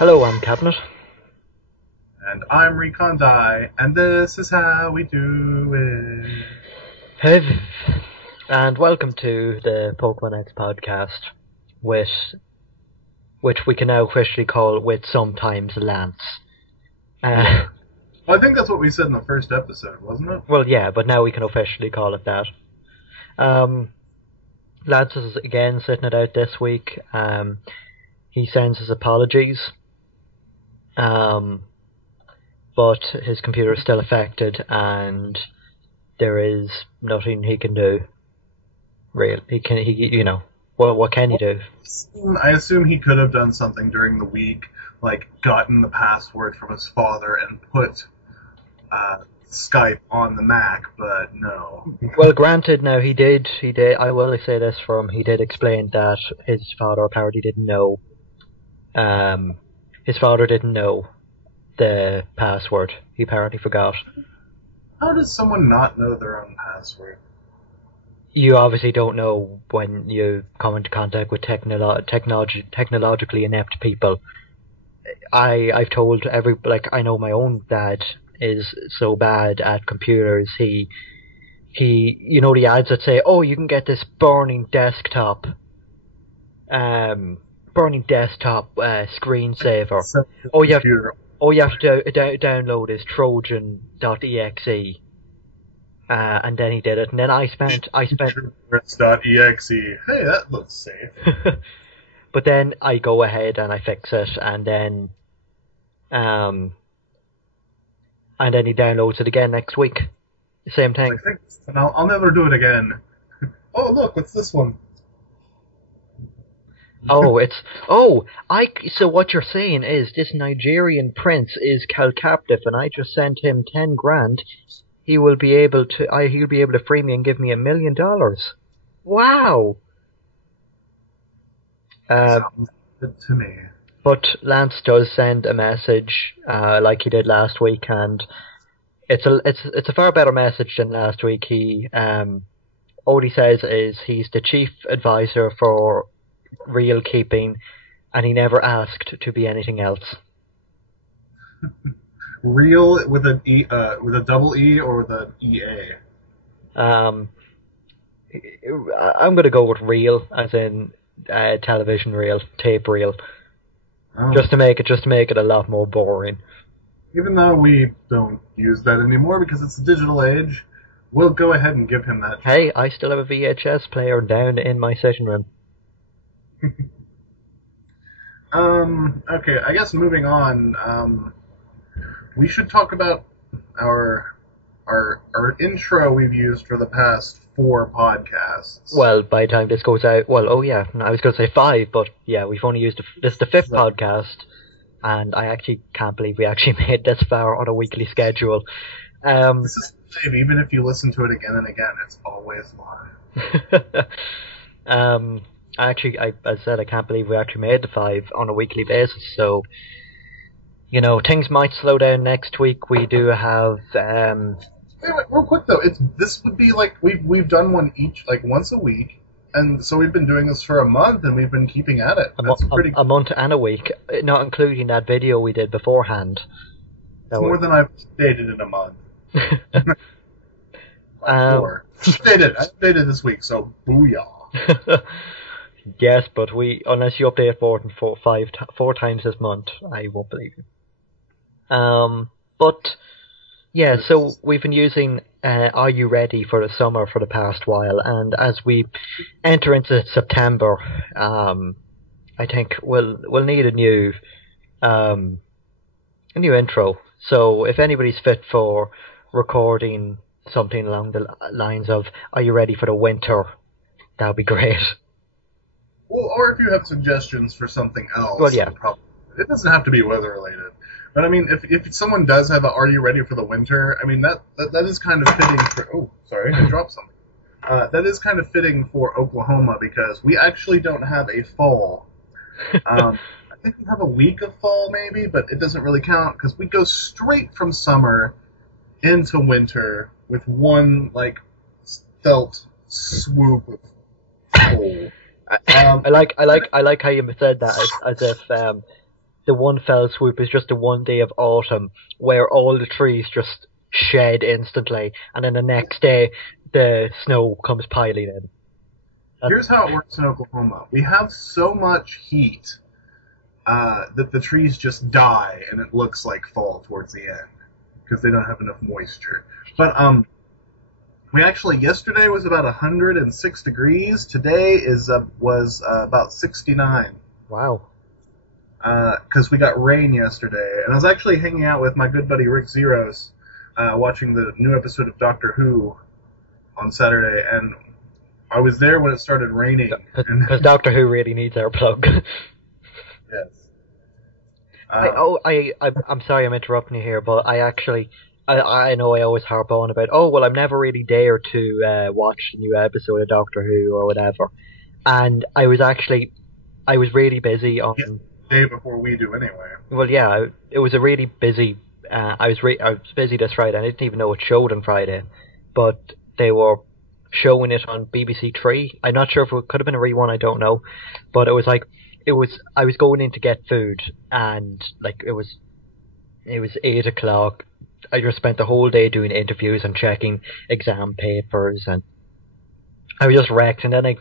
Hello, I'm Cabinet. And I'm Recon Die, and this is how we do it. Hey, and welcome to the Pokemon X podcast, which we can now officially call with sometimes Lance. Well, I think that's what we said in the first episode, wasn't it? Well, yeah, but now we can officially call it that. Lance is again sitting it out this week. He sends his apologies, but his computer is still affected, and there is nothing he can do. Real, what can you do? I assume he could have done something during the week, like gotten the password from his father and put Skype on the Mac, but no. Well, granted, now he did. I will say this for him. He did explain that his father apparently didn't know. His father didn't know the password. He apparently forgot. How does someone not know their own password? You obviously don't know when you come into contact with technologically inept people. I've told I know my own dad is so bad at computers. He the ads that say, oh, you can get this burning desktop screensaver. You have to download this Trojan.exe. And then he did it, and then I spent. .exe. Hey, that looks safe. But then I go ahead and I fix it, and then he downloads it again next week. Same thing. And I'll never do it again. Oh, look, what's this one? So what you're saying is this Nigerian prince is held captive, and I just sent him 10 grand. He'll be able to free me and give me $1 million. Wow. Sounds good to me. But Lance does send a message, like he did last week, and it's a far better message than last week. All he says is he's the chief advisor for real keeping, and he never asked to be anything else. Real with an E, with a double E or with an EA? I'm gonna go with real, as in television reel, tape reel, just to make it a lot more boring. Even though we don't use that anymore because it's the digital age, we'll go ahead and give him that. Hey, I still have a VHS player down in my sitting room. Okay, I guess moving on, we should talk about our intro we've used for the past 4 podcasts. Well, by the time this goes out, I was going to say 5, but yeah, we've only used this is the 5th podcast, and I actually can't believe we actually made this far on a weekly schedule. This is live, even if you listen to it again and again, it's always live. Actually, I said I can't believe we actually made the 5 on a weekly basis, so things might slow down next week. We do have Wait, real quick though, this would be like we've done one each, like once a week, and so we've been doing this for a month, and we've been keeping at it. A month and a week, not including that video we did beforehand. It's more than I've dated in a month. I've dated this week, so booyah. Yes, but unless you update it more than 4 times this month, I won't believe you. But yeah, so we've been using Are You Ready for the summer for the past while, and as we enter into September, I think we'll need a new intro. So if anybody's fit for recording something along the lines of Are You Ready for the Winter, that would be great. Well, or if you have suggestions for something else, well, yeah, it doesn't have to be weather related. But I mean, if someone does have a "Are you ready for the winter?" I mean that is kind of fitting for. Oh, sorry, I dropped something. That is kind of fitting for Oklahoma because we actually don't have a fall. I think we have a week of fall maybe, but it doesn't really count because we go straight from summer into winter with one felt swoop of cold. I like how you said that as if the one fell swoop is just the one day of autumn where all the trees just shed instantly, and then the next day the snow comes piling in. Here's how it works in Oklahoma. We have so much heat that the trees just die, and it looks like fall towards the end because they don't have enough moisture. But we actually yesterday was about 106 degrees. Today was about 69. Wow. Because we got rain yesterday, and I was actually hanging out with my good buddy Rick Zeros, watching the new episode of Doctor Who on Saturday, and I was there when it started raining. Because Doctor Who really needs our plug. Yes. I'm sorry I'm interrupting you here, but I know I always harp on about, oh, well, I'm never really there to watch the new episode of Doctor Who or whatever. And I was really busy on... Yeah, the day before we do anyway. Well, yeah, it was a really busy... I was busy this Friday. I didn't even know it showed on Friday. But they were showing it on BBC Three. I'm not sure if it could have been a rerun, I don't know. But it was like... I was going in to get food, and like it was 8 o'clock. I just spent the whole day doing interviews and checking exam papers, and I was just wrecked. And then I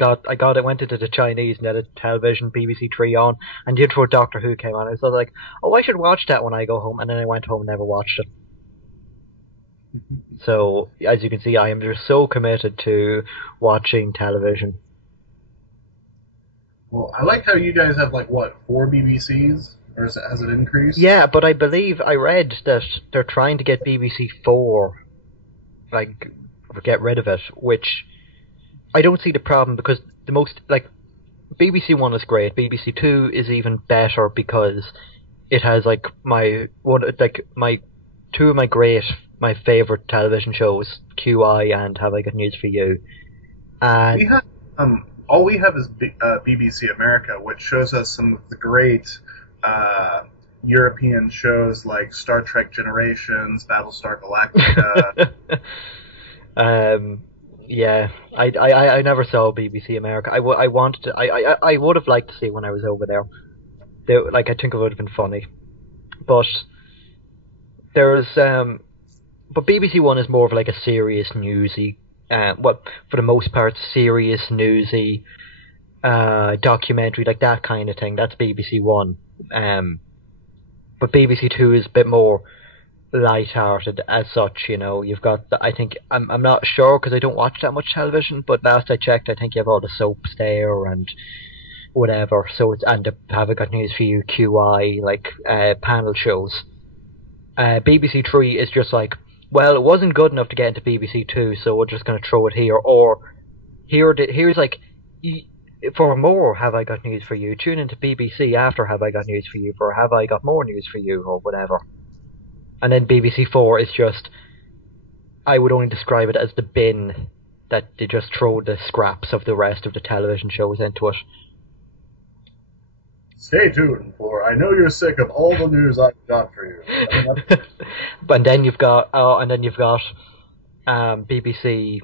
went into the Chinese and had a television, BBC Three on, and the intro of Doctor Who came on. I was like, oh, I should watch that when I go home. And then I went home and never watched it. So as you can see, I am just so committed to watching television. Well, I like how you guys have, like, what, 4 BBCs? Or has it increased? Yeah, but I believe I read that they're trying to get BBC 4, like, get rid of it, which I don't see the problem, because BBC 1 is great, BBC 2 is even better because it has, like, my two of my favourite television shows, QI and Have I Got News For You. And we have, all we have is BBC America, which shows us some of the great European shows like Star Trek Generations, Battlestar Galactica. Yeah, I never saw BBC America. I wanted to. I would have liked to see when I was over there. I think it would have been funny, but but BBC One is more of like a serious newsy. For the most part, serious, newsy, documentary, like that kind of thing. That's BBC One. But BBC Two is a bit more light-hearted as such. You know, you've got. I think I'm not sure because I don't watch that much television. But last I checked, I think you have all the soaps there and whatever. So Have I Got News For You, QI, like panel shows. BBC Three is just like, well, it wasn't good enough to get into BBC Two, so we're just going to throw it here. Or here's like, for more Have I Got News For You, tune into BBC after Have I Got News For You for Have I Got More News For You, or whatever. And then BBC 4 is just, I would only describe it as the bin that they just throw the scraps of the rest of the television shows into it. Stay tuned for I know you're sick of all the news I've got for you. And then you've got BBC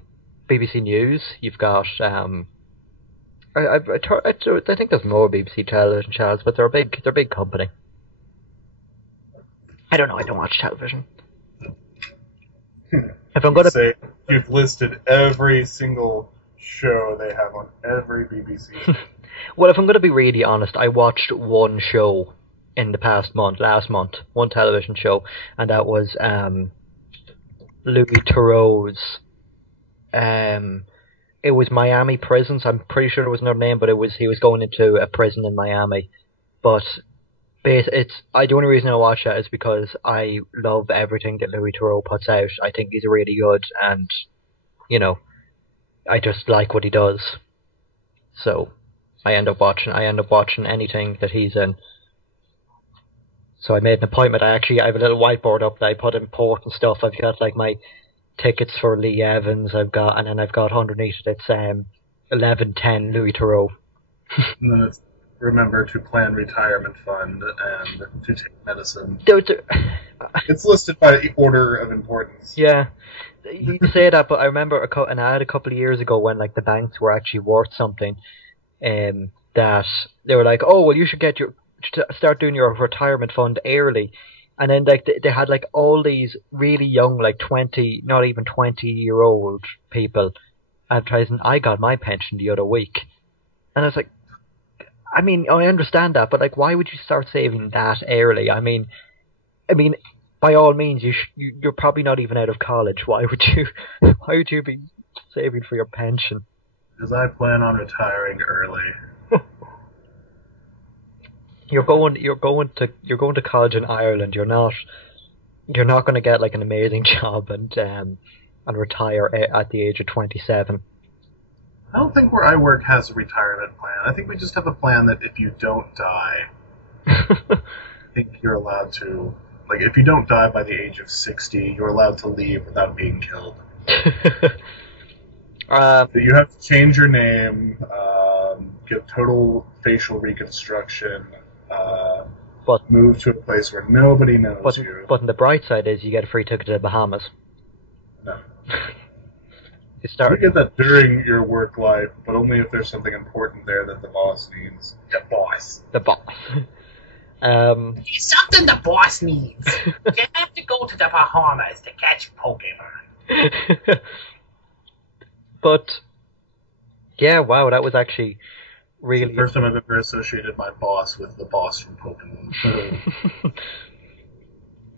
News. You've got I think there's more BBC television channels, but they're a big company. I don't know. I don't watch television. If I'm gonna say you've listed every single show they have on every BBC. Well, if I'm going to be really honest, I watched one show in the last month, one television show, and that was Louis Theroux's. It was Miami Prisons. I'm pretty sure it was another name, but he was going into a prison in Miami. But the only reason I watch that is because I love everything that Louis Theroux puts out. I think he's really good, and you know, I just like what he does. So I end up watching anything that he's in. So I made an appointment. I have a little whiteboard up that I put important stuff. I've got like my tickets for Lee Evans. And then I've got underneath it, it's 11:10 Louis Theroux. And then it's remember to plan retirement fund and to take medicine. It's listed by order of importance. Yeah. You say that, but I remember an ad a couple of years ago when like the banks were actually worth something. That they were like, oh well, you should start doing your retirement fund early, and then like they had like all these really young, like 20, not even 20-year-old people advertising, I got my pension the other week, and I was like, I mean, I understand that, but like, why would you start saving that early? I mean, by all means, you're probably not even out of college. Why would you be saving for your pension? Because I plan on retiring early. You're going to college in Ireland. You're not going to get like an amazing job and retire at the age of 27. I don't think where I work has a retirement plan. I think we just have a plan that if you don't die, I think you're allowed to, like, if you don't die by the age of 60, you're allowed to leave without being killed. So you have to change your name, get total facial reconstruction, but move to a place where nobody knows you. But on the bright side is you get a free ticket to the Bahamas. No. You You get that during your work life, but only if there's something important there that the boss needs. The boss. The boss. It's something the boss needs. You have to go to the Bahamas to catch Pokemon. But yeah, wow, that was actually really It's the first time I've ever associated my boss with the boss from Pokemon.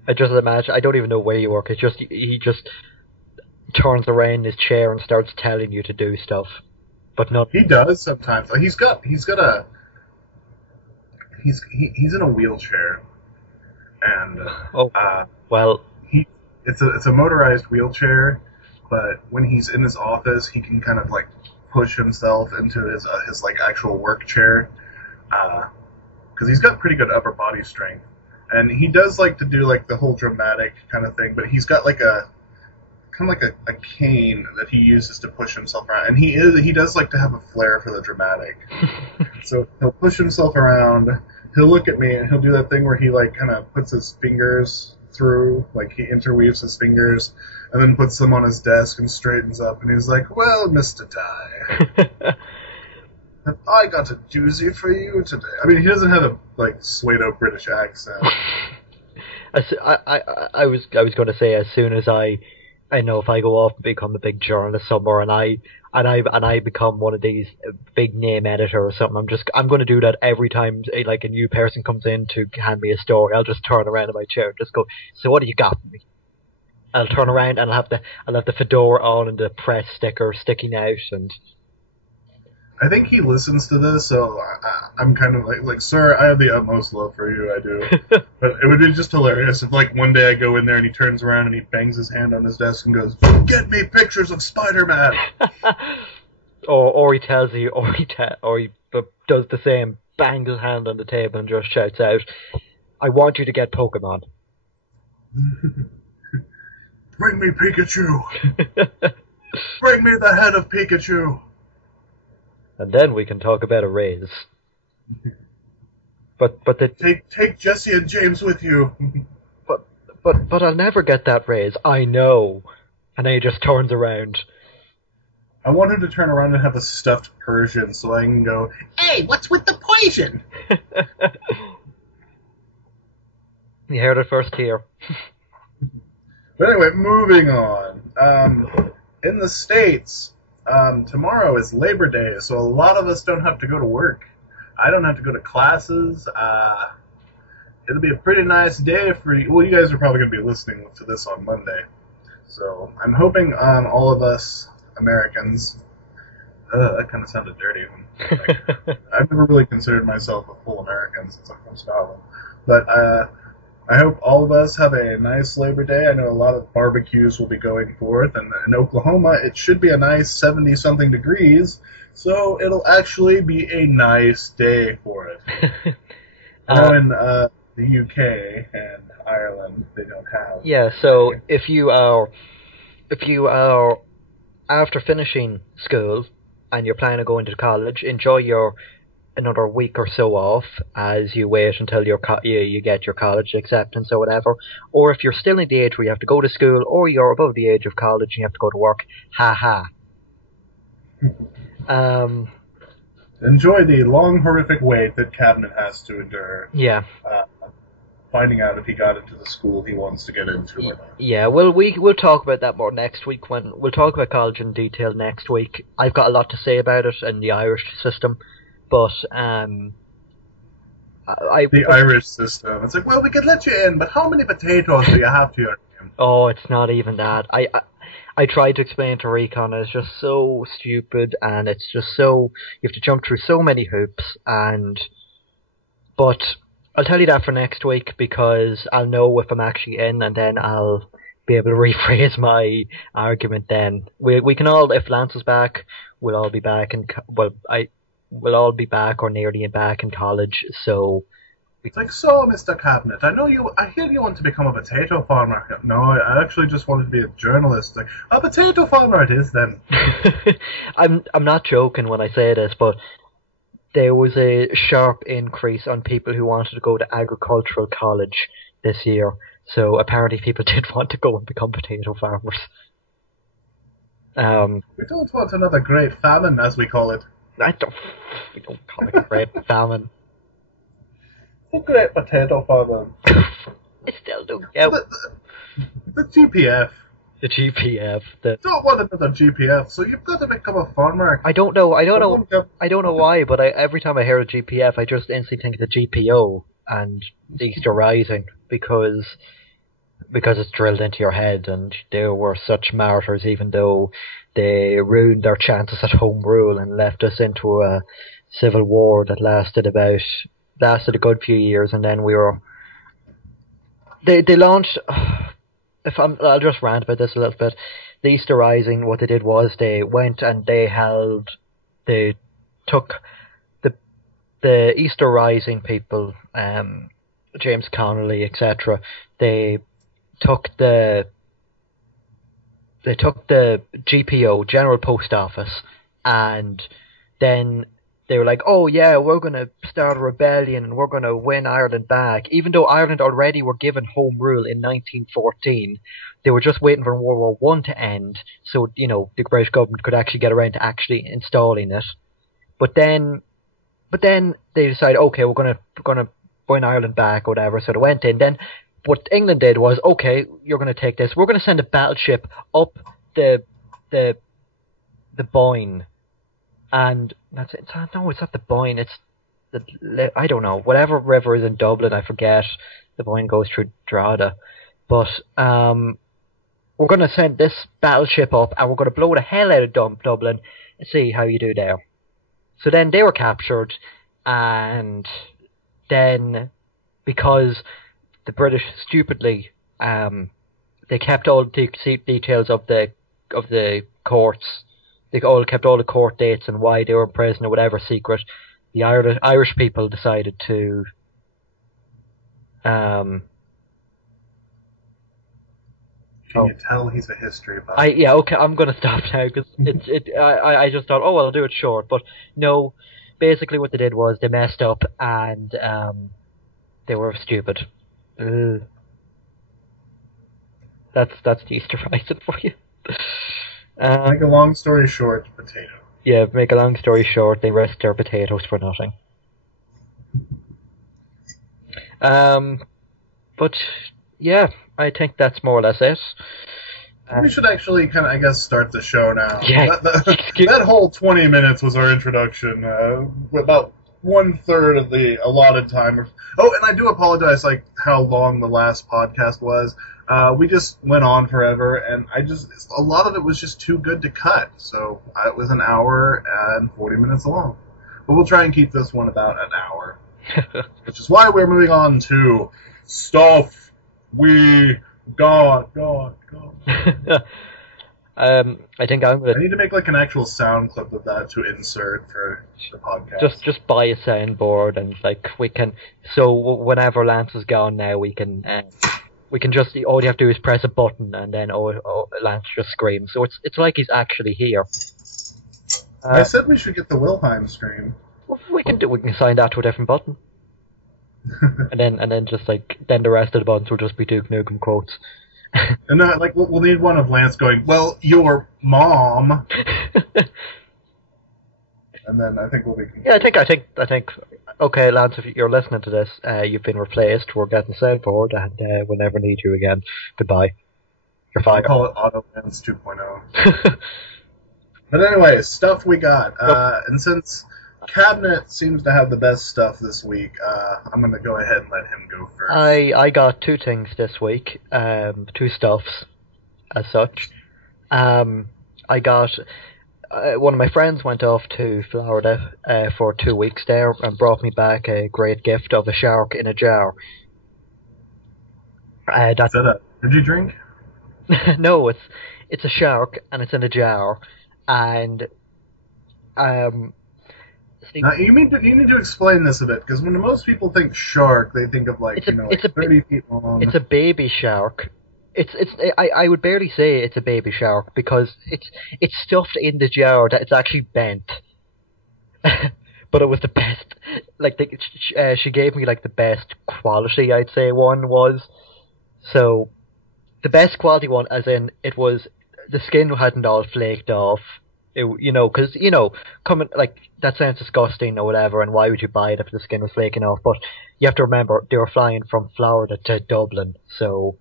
I just imagine, I don't even know where you work. It's just he just turns around in his chair and starts telling you to do stuff, but not. He does sometimes. He's in a wheelchair, and well, it's a motorized wheelchair, but when he's in his office, he can kind of like push himself into his like actual work chair, because he's got pretty good upper body strength, and he does like to do like the whole dramatic kind of thing, but he's got like a kind of like a cane that he uses to push himself around, and he does like to have a flair for the dramatic. So he'll push himself around, he'll look at me, and he'll do that thing where he like kind of puts his fingers through, like he interweaves his fingers, and then puts them on his desk and straightens up, and he's like, "Well, Mr. Ty, have I got a doozy for you today?" I mean, he doesn't have a like pseudo British accent. I was going to say, as soon as I know if I go off and become a big journalist somewhere, and I become one of these big name editor or something, I'm going to do that every time like a new person comes in to hand me a story. I'll just turn around in my chair and just go, "So what do you got for me?" I'll turn around and I'll have the fedora on and the press sticker sticking out, and I think he listens to this, so I'm kind of like, "Sir, I have the utmost love for you, I do." But it would be just hilarious if, like, one day I go in there and he turns around and he bangs his hand on his desk and goes, "Get me pictures of Spider-Man!" or he tells you, or he does the same, bangs his hand on the table and just shouts out, "I want you to get Pokemon." Bring me Pikachu! Bring me the head of Pikachu! And then we can talk about a raise. But Take Jesse and James with you. but I'll never get that raise. I know. And then he just turns around. I want him to turn around and have a stuffed Persian so I can go, Hey, what's with the poison? You heard it first here. But anyway, moving on. In the States, tomorrow is Labor Day, so a lot of us don't have to go to work. I don't have to go to classes. It'll be a pretty nice day for you. Well, you guys are probably going to be listening to this on Monday. So I'm hoping all of us Americans... that kind of sounded dirty. I've never really considered myself a full American since I'm from Scotland. But I hope all of us have a nice Labor Day. I know a lot of barbecues will be going forth, and in Oklahoma it should be a nice 70-something degrees, so it'll actually be a nice day for it. I know in the UK and Ireland they don't have. Yeah, so if you are after finishing school and you're planning on going to college, enjoy another week or so off as you wait until you get your college acceptance or whatever. Or if you're still in the age where you have to go to school, or you're above the age of college and you have to go to work, Enjoy the long, horrific wait that Cabinet has to endure. Yeah. Finding out if he got into the school he wants to get into or not. Yeah, well, we'll talk about that more next week. When we'll talk about college in detail next week. I've got a lot to say about it and the Irish system, but the Irish system. It's like, well, we could let you in, but how many potatoes do you have to your name? Oh, it's not even that. I tried to explain to Recon, and it's just so stupid, and it's just so you have to jump through so many hoops, but I'll tell you that for next week because I'll know if I'm actually in, and then I'll be able to rephrase my argument. Then we can all, if Lance is back, we'll all be back, and we'll all be back or nearly back in college. So it's like, so Mr. Cabinet, I hear you want to become a potato farmer. No, I actually just wanted to be a journalist. Like, a potato farmer it is then. I'm not joking when I say this, but there was a sharp increase on people who wanted to go to agricultural college this year. So apparently people did want to go and become potato farmers. We don't want another great famine, as we call it. We don't call it a great famine. A great potato famine. I still don't get the GPF. The GPF. Don't want another GPF, so you've got to become a farmer. I don't know why, but every time I hear a GPF, I just instantly think of the GPO and Easter Rising because it's drilled into your head, and they were such martyrs, even though they ruined their chances at home rule and left us into a civil war that lasted a good few years, and then they launched. I'll just rant about this a little bit. The Easter Rising, what they did was they went and they took the Easter Rising people, James Connolly, etc. They took the GPO, General Post Office, and then they were like, oh yeah, we're going to start a rebellion and we're going to win Ireland back. Even though Ireland already were given home rule in 1914, they were just waiting for World War I to end so, the British government could actually get around to actually installing it. But then they decided, okay, we're going to win Ireland back or whatever, so they went in. Then what England did was, okay, you're going to take this. We're going to send a battleship up the Boyne. And that's it. No, it's not the Boyne. It's I don't know. Whatever river is in Dublin, I forget. The Boyne goes through Drogheda. But we're going to send this battleship up, and we're going to blow the hell out of Dublin and see how you do there. So then they were captured, and then because the British stupidly they kept all the details of the courts. They all kept all the court dates and why they were in prison or whatever secret. The Irish people decided to Can you tell he's a history buff? Yeah, okay, I'm gonna stop now because I just thought, oh, I'll do it short, but no. Basically, what they did was they messed up and they were stupid. That's the Easter Rising for you. Make a long story short, potato. Yeah, make a long story short, they risked their potatoes for nothing. But yeah, I think that's more or less it. We should actually kind of, I guess, start the show now. Yeah. That whole 20 minutes was our introduction. About 1/3 of the allotted time. Oh, and I do apologize, like, how long the last podcast was. We just went on forever, and a lot of it was just too good to cut. So it was an hour and 40 minutes long. But we'll try and keep this one about an hour. Which is why we're moving on to stuff we got. I think I'm gonna. I need to make like an actual sound clip of that to insert for the podcast. Just buy a soundboard and like we can. So whenever Lance is gone now, we can just all you have to do is press a button and then Lance just screams. So it's like he's actually here. I said we should get the Wilhelm scream. We can assign that to a different button. and then just like then the rest of the buttons will just be Duke Nukem quotes. And like we'll need one of Lance going, well, your mom. and then I think we'll be. Yeah, I think. Okay, Lance, if you're listening to this, you've been replaced. We're getting sent forward, and we'll never need you again. Goodbye. You're I'll fired. call it Auto Lens 2.0. But anyway, stuff we got. And since Cabinet seems to have the best stuff this week, I'm going to go ahead and let him go first. I got two things this week, two stuffs, as such. I got one of my friends went off to Florida for 2 weeks there and brought me back a great gift of a shark in a jar. Did you drink? No, it's a shark and it's in a jar, and Now, you need to explain this a bit, because when most people think shark, they think of like 30 feet long. It's a baby shark. I would barely say it's a baby shark because it's stuffed in the jar that it's actually bent. But it was the best. Like she gave me like the best quality, I'd say one was. So the best quality one, as in the skin hadn't all flaked off. Because coming like that sounds disgusting or whatever, and why would you buy it if the skin was flaking off? But you have to remember they were flying from Florida to Dublin, so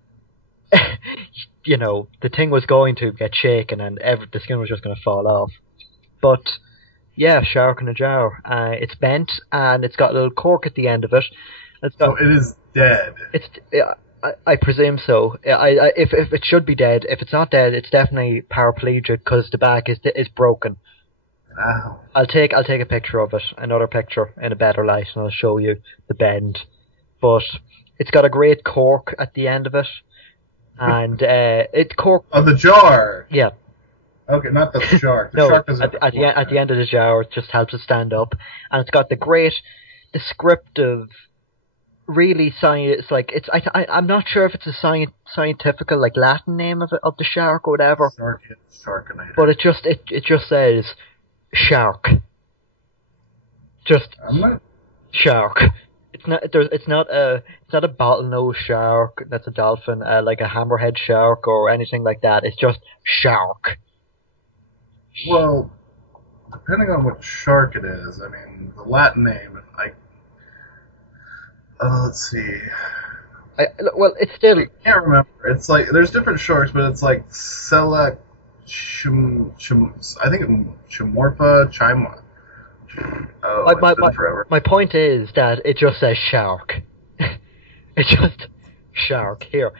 the thing was going to get shaken and the skin was just going to fall off. But yeah, shark in a jar. It's bent and it's got a little cork at the end of it. So it is dead. I presume so. If it should be dead, if it's not dead, it's definitely paraplegic because the back is broken. Wow. I'll take a picture of it, another picture in a better light, and I'll show you the bend. But it's got a great cork at the end of it, and it's cork. Oh, the jar. Yeah. Okay, not the shark. The No, shark doesn't. at the end of the jar, it just helps it stand up, and it's got the great descriptive. Really science, like I'm not sure if it's a scientific like Latin name of the shark or whatever. Sharkinator. But it just says shark. Just shark. It's not a bottlenose shark that's a dolphin, like a hammerhead shark or anything like that. It's just shark. Well, depending on what shark it is, I mean the Latin name, let's see. Well, it's still. I can't remember. It's like there's different sharks, but it's like I think Chimorpha, Chima. Oh, it's been forever. My point is that it just says shark. It's just shark here.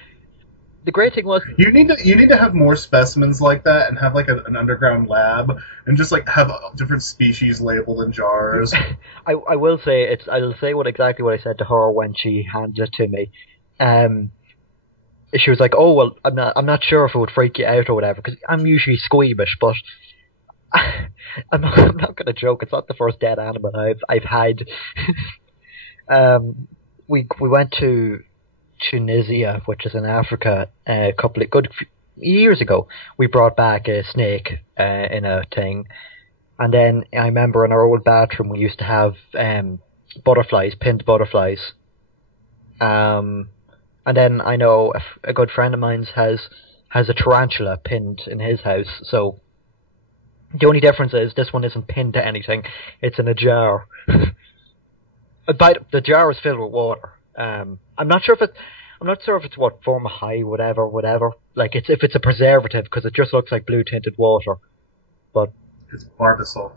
The great thing was you need to have more specimens like that and have like an underground lab and just like have different species labeled in jars. I will say I'll say exactly what I said to her when she handed it to me. She was like, "Oh well, I'm not sure if it would freak you out or whatever because I'm usually squeamish, but I'm not gonna joke. It's not the first dead animal I've had." We went to Tunisia, which is in Africa, a couple of good years ago. We brought back a snake in a thing, and then I remember in our old bathroom we used to have butterflies, pinned butterflies. And then I know a good friend of mine's has a tarantula pinned in his house. So the only difference is this one isn't pinned to anything; it's in a jar. But the jar is filled with water. I'm not sure if it's what formaldehyde, whatever. Like if it's a preservative because it just looks like blue tinted water. But it's Barbasol.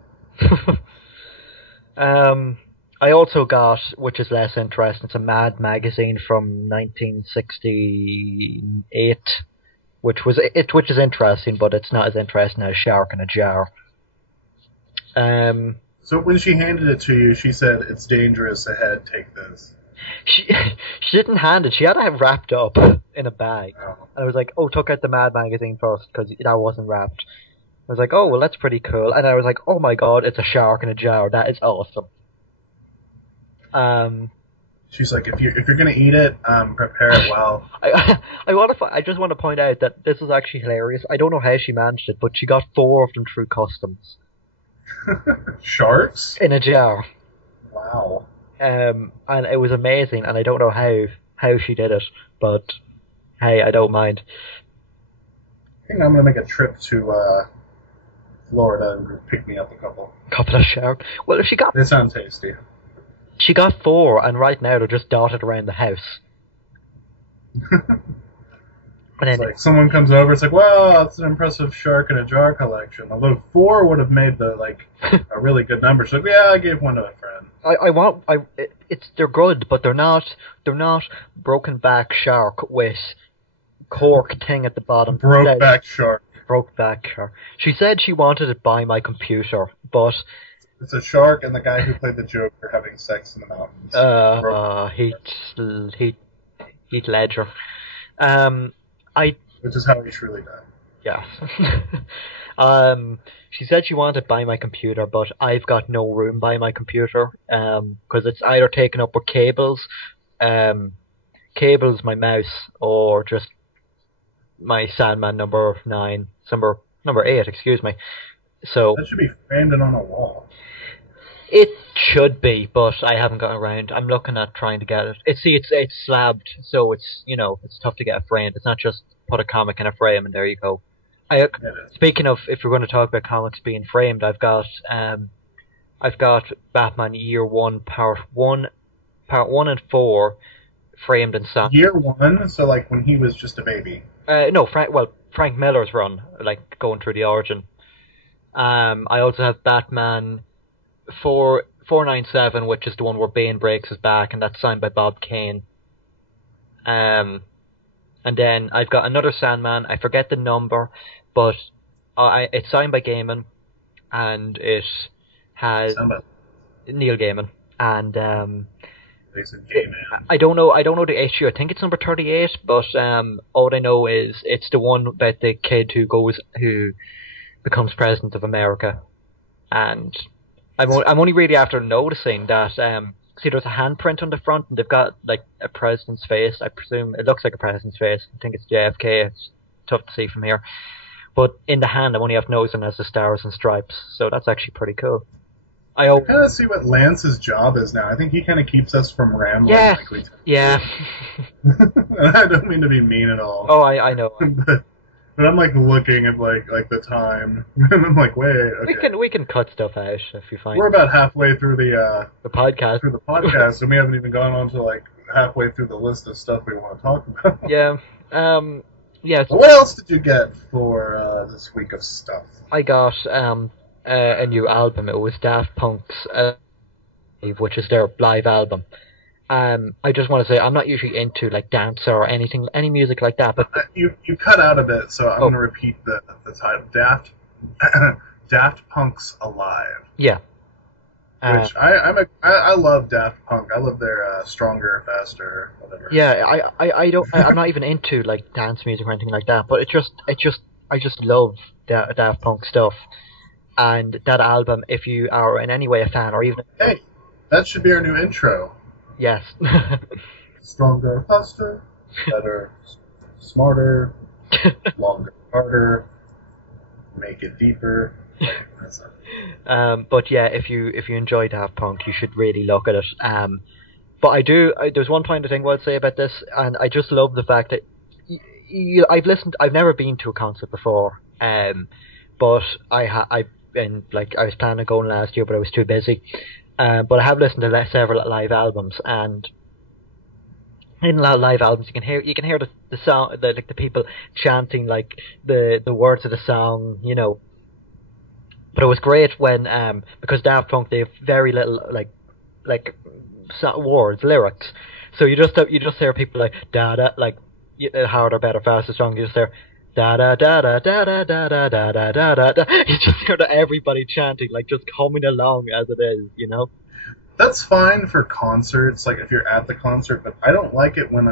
I also got, which is less interesting, it's a Mad magazine from 1968, which is interesting, but it's not as interesting as Shark in a Jar. So when she handed it to you, she said, "It's dangerous ahead. Take this." She didn't hand it. She had to have wrapped up in a bag. Oh. And I was like, "Oh, took out the Mad magazine first because that wasn't wrapped." I was like, "Oh, well, that's pretty cool." And I was like, "Oh my god, it's a shark in a jar. That is awesome." She's like, if you're gonna eat it, prepare it well. I just want to point out that this is actually hilarious. I don't know how she managed it, but she got 4 of them through customs. Sharks? In a jar. Wow. And it was amazing, and I don't know how she did it, but hey, I don't mind. I think I'm gonna make a trip to Florida and pick me up a couple. Couple of shark. Well, if They sound tasty. she got 4, and right now they're just dotted around the house. And It's then like someone comes over, it's like, wow, that's an impressive shark in a jar collection. Although 4 would have made a really good number. So yeah, I gave one to a friend. they're good, but they're not broken back shark with cork thing at the bottom. Brokeback shark. Broke back shark. She said she wanted it by my computer, but It's a shark and the guy who played the Joker having sex in the mountains. Heath Ledger. Which is how he truly died. Yeah. She said she wanted it by my computer, but I've got no room by my computer, because it's either taken up with cables, my mouse, or just my Sandman number 8, excuse me. So That should be framed on a wall. it should be, but I haven't gotten around. I'm looking at trying to get it. It's slabbed, so it's tough to get it framed. It's not just put a comic in a frame and there you go. Speaking of, if we're going to talk about comics being framed, I've got Batman Year One Part 1 and 4 framed in signed. Year 1, so like when he was just a baby. No, Frank Miller's run, like going through the origin. I also have Batman 497, which is the one where Bane breaks his back, and that's signed by Bob Kane. And then I've got another Sandman. I forget the number, but it's signed by Gaiman, and it has Neil Gaiman. And I don't know the issue. I think it's number 38, but all I know is it's the one about the kid who becomes president of America, and I'm only really after noticing that. See, there's a handprint on the front, and they've got like a president's face. I presume it looks like a president's face. I think it's JFK. It's tough to see from here, but in the hand, I'm only have noticing as the stars and stripes. So that's actually pretty cool. I kind of see what Lance's job is now. I think he kind of keeps us from rambling. Yeah, yeah. And I don't mean to be mean at all. Oh, I know. But I'm like looking at like the time, and I'm like, wait, okay. We can cut stuff out if you find. We're about halfway through the podcast. Through the podcast, and we haven't even gone on to like halfway through the list of stuff we want to talk about. Yeah. Yeah. So what else did you get for this week of stuff? I got a new album. It was Daft Punk's, which is their live album. I just want to say I'm not usually into like dance or any music like that, but you cut out a bit, so I'm going to repeat the title. Daft Punk's Alive. Yeah. Which I love Daft Punk. I love their Stronger, Faster, whatever. Yeah, I'm not even into like dance music or anything like that, but I just love Daft Punk stuff. And that album, if you are in any way a fan, or even hey, that should be our new intro. Yes. Stronger, faster, better, smarter, longer, harder, make it deeper. But yeah, if you enjoy Daft Punk, you should really look at it. But there's one point I think I'd say about this, and I just love the fact that I've never been to a concert before, but I was planning on going last year, but I was too busy. But I have listened to several live albums, and in live albums you can hear the song, the people chanting like the words of the song, you know. But it was great when because Daft Punk, they have very little words, lyrics, so you just hear people like da da, like harder, better, faster, stronger. You just hear da da da da da da da da da da da da da. You just hear everybody chanting, like just humming along as it is, you know. That's fine for concerts, like if you're at the concert, but I don't like it when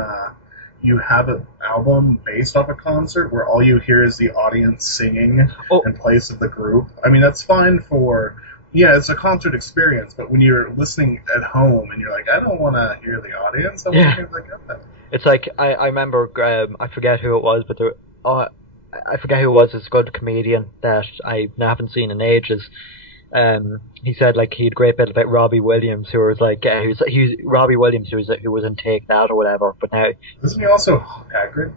you have an album based off a concert where all you hear is the audience singing in place of the group. I mean, that's fine it's a concert experience, but when you're listening at home and you're like, I don't want to hear the audience, I want to hear It's like, I remember, I forget who it was, but I forget who it was, this good comedian that I haven't seen in ages. He said like he had a great bit about Robbie Williams, who was like Robbie Williams who was in Take That or whatever, but now isn't he also Hagrid?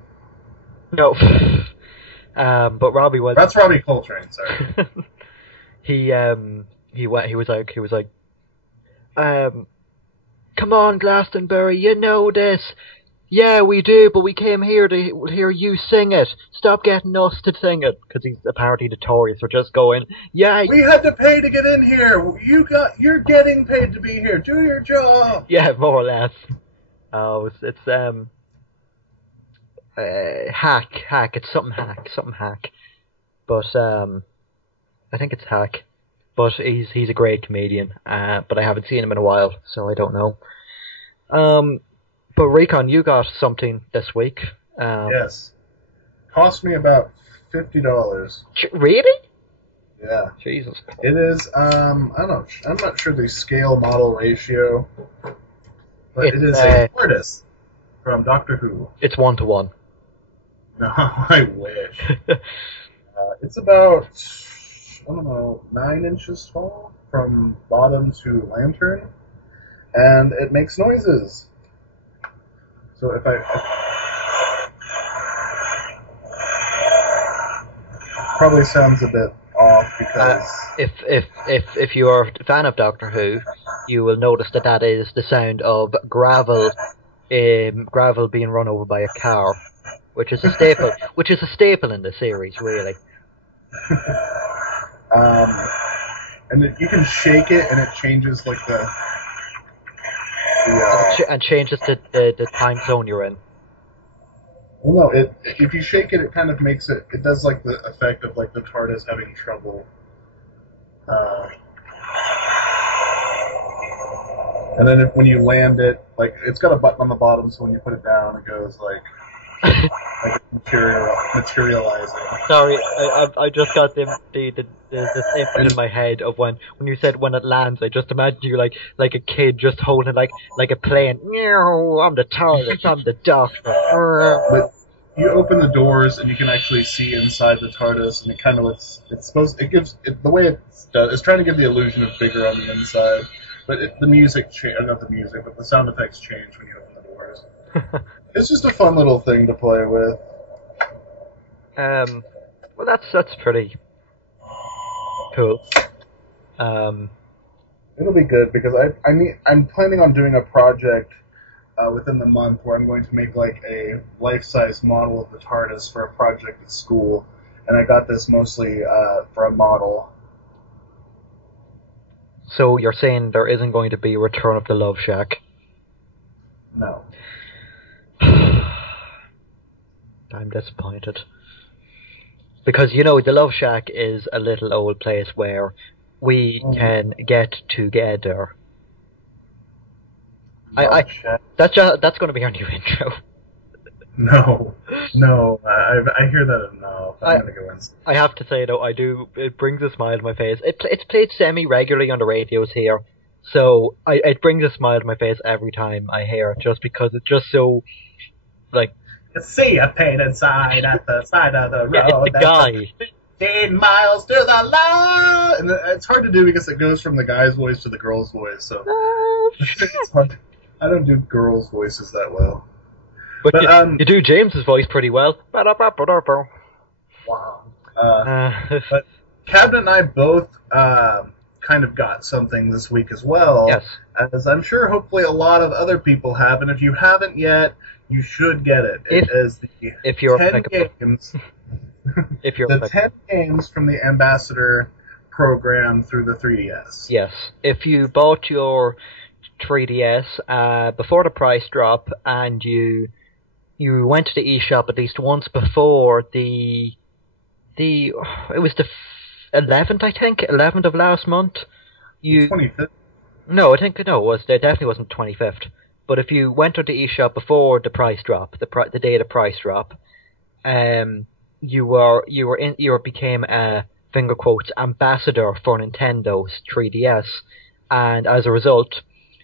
No, but Robbie Williams. That's Robbie Coltrane. Sorry. he was like, come on, Glastonbury, you know this. Yeah, we do, but we came here to hear you sing it. Stop getting us to sing it, because he's apparently notorious for just going, yeah, We had to pay to get in here. You're getting paid to be here. Do your job. yeah, more or less. Oh, it's hack. It's something hack. But I think it's hack. But he's a great comedian. But I haven't seen him in a while, so I don't know. But Recon, you got something this week. Yes. Cost me about $50. Really? Yeah. Jesus. It is. I don't know. I'm not sure the scale model ratio, but it is a TARDIS from Doctor Who. It's 1-to-1. No, I wish. It's about, I don't know, 9 inches tall from bottom to lantern, and it makes noises. So if I probably sounds a bit off because if you are a fan of Doctor Who, you will notice that is the sound of gravel being run over by a car, which is a staple. Which is a staple in the series, really. And you can shake it, and it changes like and changes the time zone you're in. Well, no, if you shake it, it kind of makes it. It does like the effect of like the TARDIS having trouble. And then when you land it, like it's got a button on the bottom, so when you put it down, it goes like materializing. Sorry, I just got the image in my head of when you said when it lands. I just imagined you like a kid just holding like a plane. I'm the TARDIS. I'm the Doctor. But you open the doors and you can actually see inside the TARDIS, and it kind of the way it's trying to give the illusion of bigger on the inside. But the music not the music, but the sound effects change when you open the doors. It's just a fun little thing to play with. Well, that's pretty cool. It'll be good because I'm planning on doing a project within the month where I'm going to make like a life-size model of the TARDIS for a project at school, and I got this mostly for a model. So you're saying there isn't going to be a Return of the Love Shack? No. I'm disappointed. Because, the Love Shack is a little old place where we can get together. That's going to be our new intro. No, I hear that enough. I'm gonna go in. I have to say though, it brings a smile to my face. It's played semi-regularly on the radios here, so it brings a smile to my face every time I hear it, just because it's just so, like... You see a painted sign at the side of the road. Yeah, it's the guy. 15 miles to the left! And it's hard to do because it goes from the guy's voice to the girl's voice, so... It's hard. I don't do girls' voices that well. But you do James's voice pretty well. Wow. But Cabinet and I both kind of got something this week as well. Yes. As I'm sure hopefully a lot of other people have, and if you haven't yet, you should get it. If you're 10 games. If you're the 10 games from the Ambassador program through the 3DS. Yes. If you bought your 3DS before the price drop and you went to the eShop at least once before it was the 11th, I think, 11th of last month. 25th? No, it definitely wasn't 25th. But if you went to the eShop before the price drop, the day of the price drop, you became a finger quotes ambassador for Nintendo's 3DS, and as a result,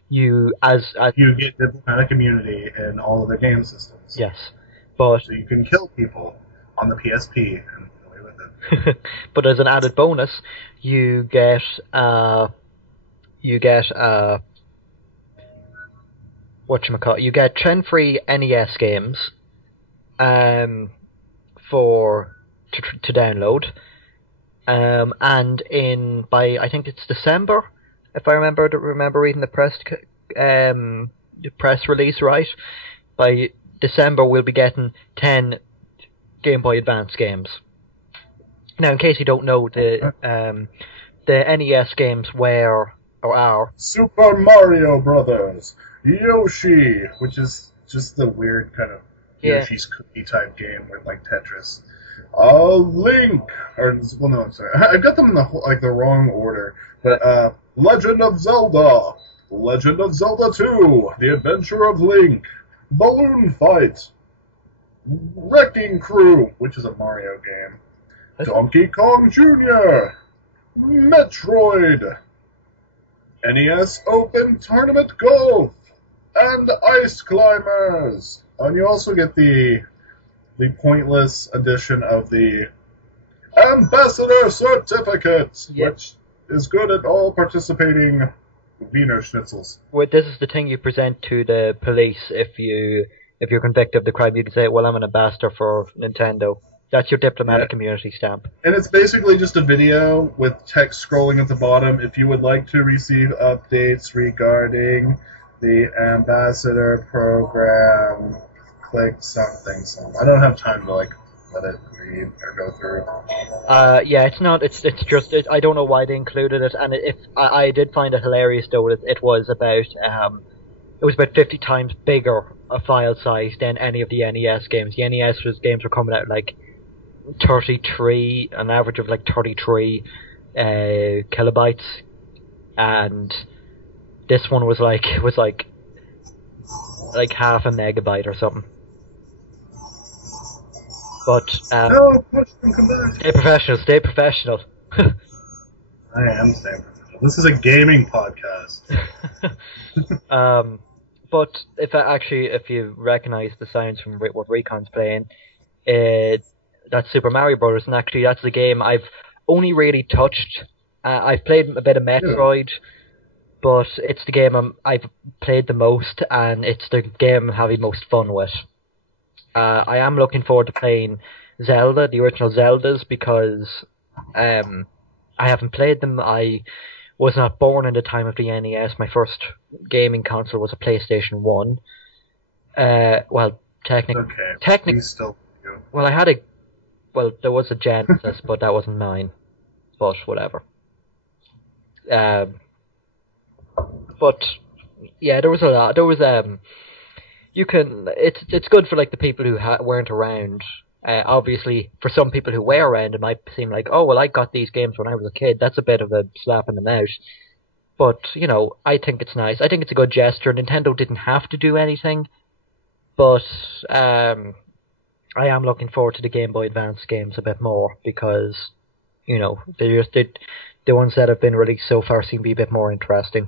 you get diplomatic immunity in all of the game systems. Yes, but so you can kill people on the PSP and get away with it. But as an added bonus, you get you get 10 free NES games to download. And by I think it's December, if I remember reading the press release right. By December, we'll be getting 10 Game Boy Advance games. Now, in case you don't know, the NES games are Super Mario Brothers, Yoshi, which is just the weird kind of Yoshi's Cookie type game with like Tetris. Link, well, no, I'm sorry, I got them in the wrong order, but Legend of Zelda 2, The Adventure of Link, Balloon Fight, Wrecking Crew, which is a Mario game, Donkey Kong Jr., Metroid, NES Open Tournament Golf, and Ice Climbers. And you also get the pointless edition of the Ambassador Certificate, which is good at all participating Wiener Schnitzels. Well, this is the thing you present to the police if you're convicted of the crime. You can say, "Well, I'm an ambassador for Nintendo." That's your diplomatic community stamp. And it's basically just a video with text scrolling at the bottom. If you would like to receive updates regarding the Ambassador program, click something. I don't have time to let it read or go through. It's not. It's just. I don't know why they included it, and I did find it hilarious though. It was about 50 times bigger a file size than any of the NES games. The NES games were coming out like 33, an average of like 33 kilobytes, and this one was like half a megabyte or something. But stay professional. Stay professional. I am staying professional. This is a gaming podcast. But if you recognize the sounds from what Recon's playing, that's Super Mario Brothers, and actually that's the game I've only really touched. I've played a bit of Metroid, but it's the game I've played the most, and it's the game I'm having most fun with. I am looking forward to playing Zelda, the original Zeldas, because I haven't played them. I was not born in the time of the NES. My first gaming console was a PlayStation 1. Technically, still. Well, there was a Genesis, but that wasn't mine. But whatever. But yeah, there was a lot. There was It's good for like the people who weren't around. Obviously, for some people who were around, it might seem like, oh well, I got these games when I was a kid. That's a bit of a slap in the mouth. But I think it's nice. I think it's a good gesture. Nintendo didn't have to do anything, but I am looking forward to the Game Boy Advance games a bit more because the ones that have been released so far seem to be a bit more interesting.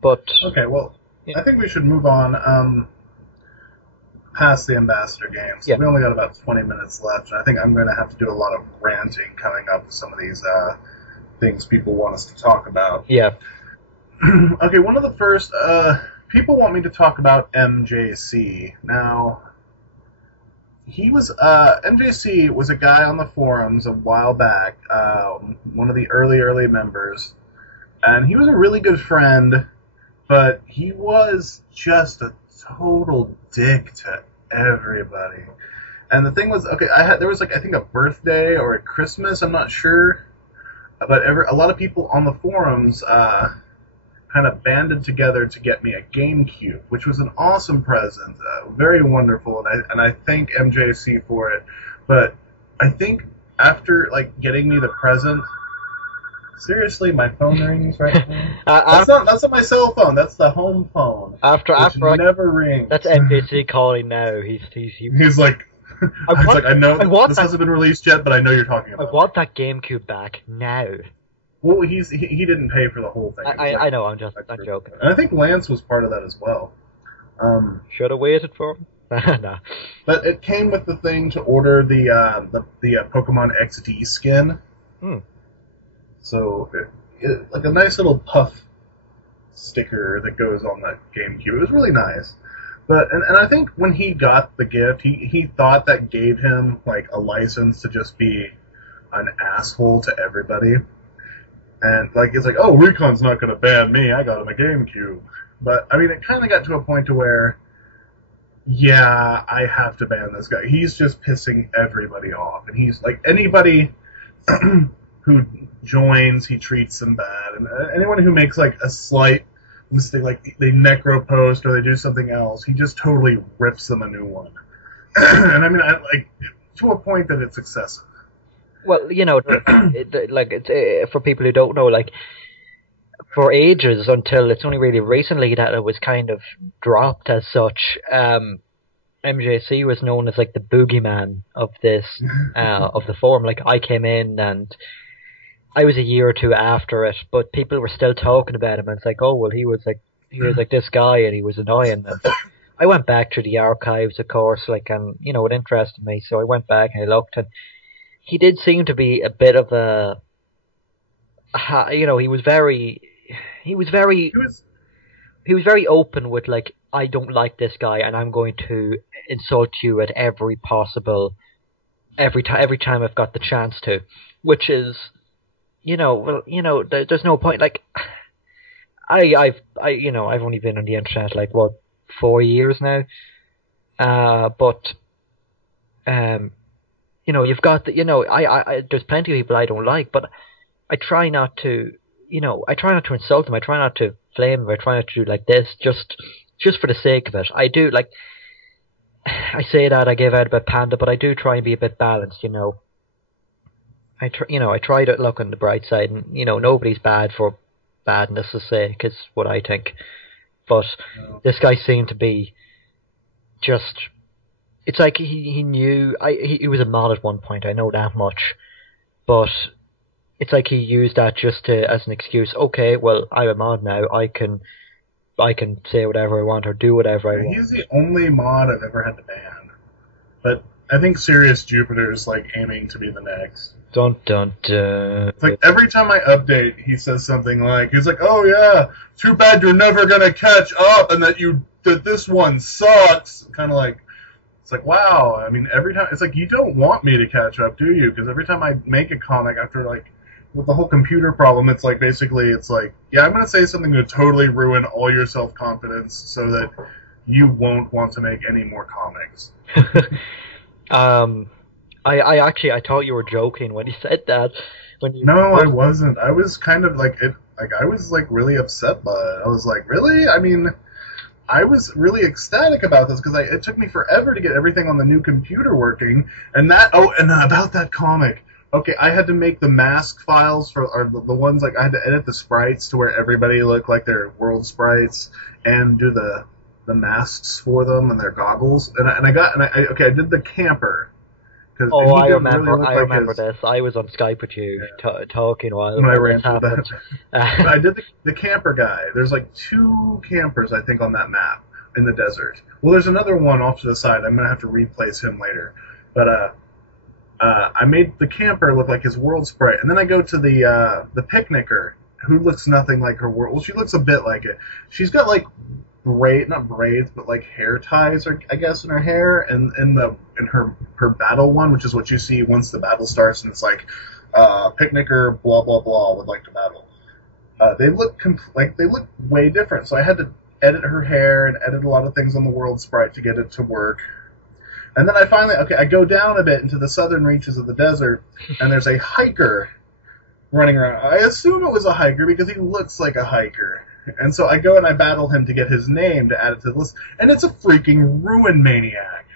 But okay, well, yeah. I think we should move on past the Ambassador games. Yeah. We only got about 20 minutes left, and I think I'm going to have to do a lot of ranting coming up with some of these things people want us to talk about. Yeah. Okay, one of the first people want me to talk about MJC. Now, MJC was a guy on the forums a while back, one of the early members, and he was a really good friend, but he was just a total dick to everybody. And the thing was, okay, there was I think a birthday or a Christmas, I'm not sure, but a lot of people on the forums kind of banded together to get me a GameCube, which was an awesome present, very wonderful, and I thank MJC for it. But I think after getting me the present, seriously, my phone rings right now. That's not my cell phone. That's the home phone. After never rings. That's MJC calling now. He's like. I know this hasn't been released yet, but I know you're talking about it. I want that GameCube back now. Well, he didn't pay for the whole thing. I know, I'm joking. And I think Lance was part of that as well. Should have waited for him. Nah. But it came with the thing to order the Pokemon XD skin. So, like a nice little puff sticker that goes on that GameCube. It was really nice. But and I think when he got the gift, he thought that gave him a license to just be an asshole to everybody. And, like, it's like, oh, Recon's not going to ban me. I got him a GameCube. But, I mean, it kind of got to a point to where, yeah, I have to ban this guy. He's just pissing everybody off. And he's, like, anybody who joins, he treats them bad. And anyone who makes, like, a slight mistake, like they necro post or they do something else, he just totally rips them a new one. And I mean, like, to a point that it's excessive. Well, you know, for people who don't know, like, for ages until it's only really recently that it was kind of dropped as such. MJC was known as like the boogeyman of this of the forum. Like, I came in and I was a year or two after it, but people were still talking about him. And it's like, oh well, he was like this guy, and he was annoying. And I went back through the archives, of course, like, and you know, it interested me, so I went back and I looked, and he did seem to be a bit of a, you know, he was very open with, like, I don't like this guy, and I'm going to insult you at every time I've got the chance to, which is, you know, well, you know, there's no point. Like, I've only been on the internet like 4 years now, but you know, you've got the, you know, I there's plenty of people I don't like, but I try not to, you know, I try not to insult them. I try not to flame them. I try not to do like this, just for the sake of it. I do, like, I say that I gave out about Panda, but I do try and be a bit balanced, you know. I try to look on the bright side, and, you know, nobody's bad for badness' sake, is what I think. But this guy seemed to be just, it's like he knew, he was a mod at one point, I know that much, but it's like he used that just as an excuse. Okay, well, I'm a mod now, I can say whatever I want or do whatever I want. He's the only mod I've ever had to ban. But I think Sirius Jupiter's, like, aiming to be the next. Dun dun dun. It's like every time I update, he says something like, he's like, oh yeah, too bad you're never gonna catch up and that this one sucks. Kind of like, it's like, wow, I mean, every time, it's like, you don't want me to catch up, do you? Because every time I make a comic after, like, with the whole computer problem, it's like, basically, it's like, yeah, I'm gonna say something to totally ruin all your self-confidence so that you won't want to make any more comics. I thought you were joking when you said that. No, I wasn't. I was kind of like it. Like, I was like really upset by it. I was like, really? I mean, I was really ecstatic about this because it took me forever to get everything on the new computer working. And about that comic. Okay, I had to make the mask files or the ones, like, I had to edit the sprites to where everybody looked like their world sprites and do the masks for them and their goggles. And I did the camper. Oh, I remember this. I was on Skype with you talking while this happened. I did the camper guy. There's like 2 campers, I think, on that map in the desert. Well, there's another one off to the side. I'm going to have to replace him later. But I made the camper look like his world sprite. And then I go to the picnicker, who looks nothing like her world. Well, she looks a bit like it. She's got, like, not braids, but like hair ties, or I guess, in her hair, and in her battle one, which is what you see once the battle starts, and it's like picnicker blah blah blah would like to battle. They look way different, so I had to edit her hair and edit a lot of things on the world sprite to get it to work. And then I go down a bit into the southern reaches of the desert, and there's a hiker running around. I assume it was a hiker because he looks like a hiker. And so I go and I battle him to get his name to add it to the list. And it's a freaking ruin maniac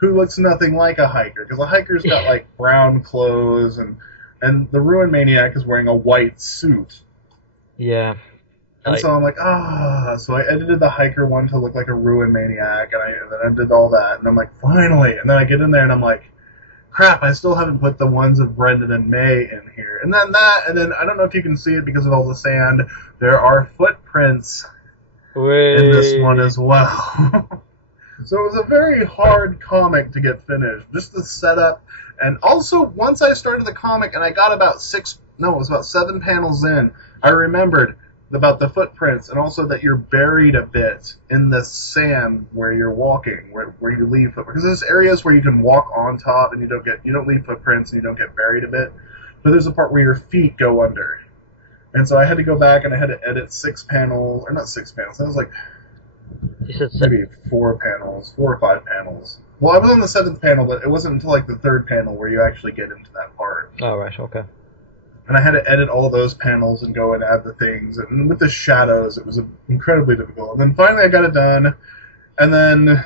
who looks nothing like a hiker. Because a hiker's got, like, brown clothes, and the ruin maniac is wearing a white suit. Yeah. And so I'm like, so I edited the hiker one to look like a ruin maniac, and then I did all that, and I'm like, finally. And then I get in there and I'm like, crap, I still haven't put the ones of Brendan and May in here. And then I don't know if you can see it because of all the sand, there are footprints in this one as well. So it was a very hard comic to get finished. Just the setup. And also, once I started the comic and I got about 7 panels in, I remembered, about the footprints, and also that you're buried a bit in the sand where you're walking, where you leave footprints. Because there's areas where you can walk on top and you don't leave footprints and you don't get buried a bit. But there's a part where your feet go under. And so I had to go back and I had to edit 6 panels, or not 6 panels. That was like maybe 4 panels, 4 or 5 panels. Well, I was on the 7th panel, but it wasn't until like the 3rd panel where you actually get into that part. Oh, right, okay. And I had to edit all those panels and go and add the things. And with the shadows, it was incredibly difficult. And then finally I got it done. And then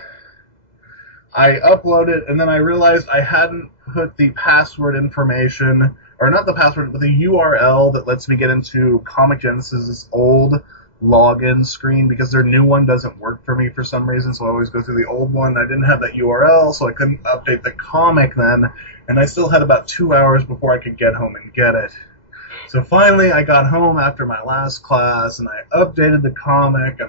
I uploaded, and then I realized I hadn't put the password information, or not the password, but the URL that lets me get into Comic Genesis's old login screen, because their new one doesn't work for me for some reason, so I always go through the old one. I didn't have that URL, so I couldn't update the comic then, and I still had about 2 hours before I could get home and get it. So finally, I got home after my last class, and I updated the comic,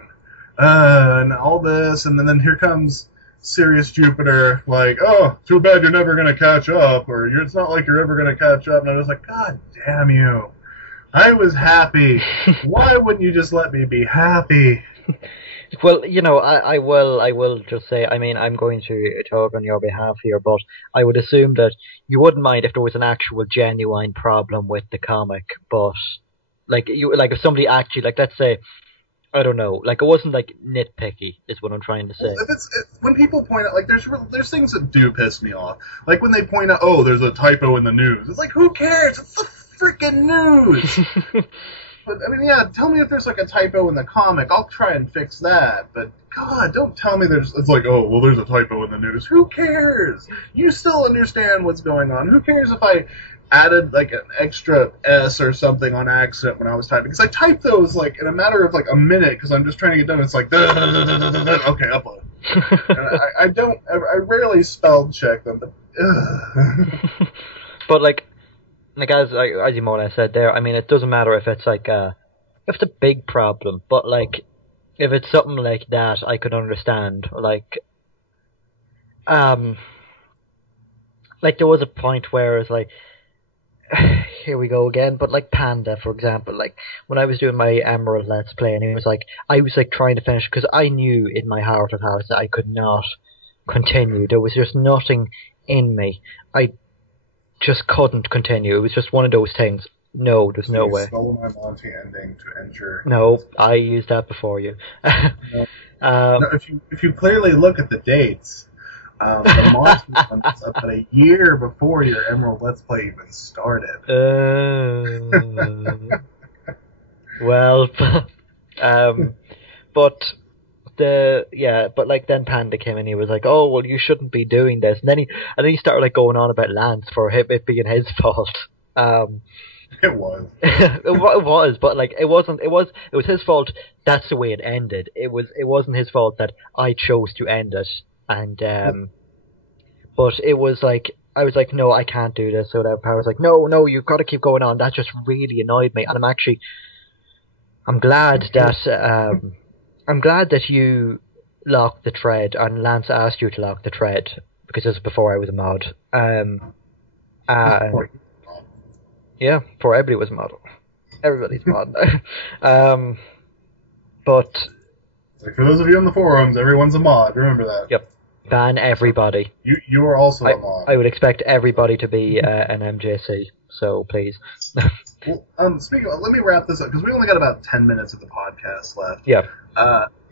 and all this, and then here comes Sirius Jupiter, like, oh, too bad you're never going to catch up, or it's not like you're ever going to catch up, and I was like, God damn you. I was happy. Why wouldn't you just let me be happy? Well, you know, I will just say, I mean, I'm going to talk on your behalf here, but I would assume that you wouldn't mind if there was an actual genuine problem with the comic, but like if somebody actually, like, let's say, I don't know, like, it wasn't like nitpicky is what I'm trying to say. Well, when people point out, like, there's things that do piss me off, like when they point out, oh, there's a typo in the news. It's like, who cares? It's the freaking news. But, I mean, yeah, tell me if there's, like, a typo in the comic. I'll try and fix that. But, God, don't tell me it's like, oh, well, there's a typo in the news. Who cares? You still understand what's going on. Who cares if I added, like, an extra S or something on accident when I was typing? Because I type those, like, in a matter of, like, a minute because I'm just trying to get done. It's like, okay, upload. And I rarely spell check them, but, But, like as you more or less said there, I mean, it doesn't matter if it's like if it's a big problem, but like if it's something like that, I could understand. Like there was a point where it's like, here we go again. But like Panda, for example, like when I was doing my Emerald Let's Play, and it was like I was like trying to finish because I knew in my heart of hearts that I could not continue. There was just nothing in me. I just couldn't continue. It was just one of those things. No, there's no way. You stole my Monty ending to enter. No, I used that before you. No, if you clearly look at the dates, the Monty one was about a year before your Emerald Let's Play even started. Well, but like then Panda came in, he was like, oh, well, you shouldn't be doing this, and then he started like going on about Lance for it being his fault. It was. It was, but like it wasn't. It was his fault. That's the way it ended. It wasn't his fault that I chose to end it, and but it was like I was like, no, I can't do this. So that I was like, no, you've got to keep going on. That just really annoyed me, and I'm glad that you locked the thread, and Lance asked you to lock the thread, because this was before I was a mod. Yeah, before everybody was a mod. Everybody's a mod now. But like, for those of you on the forums, everyone's a mod. Remember that. Yep. Ban everybody. You are also a mod. I would expect everybody to be an MJC. So please. Well, speaking of, let me wrap this up because we only got about 10 minutes of the podcast left. Yeah.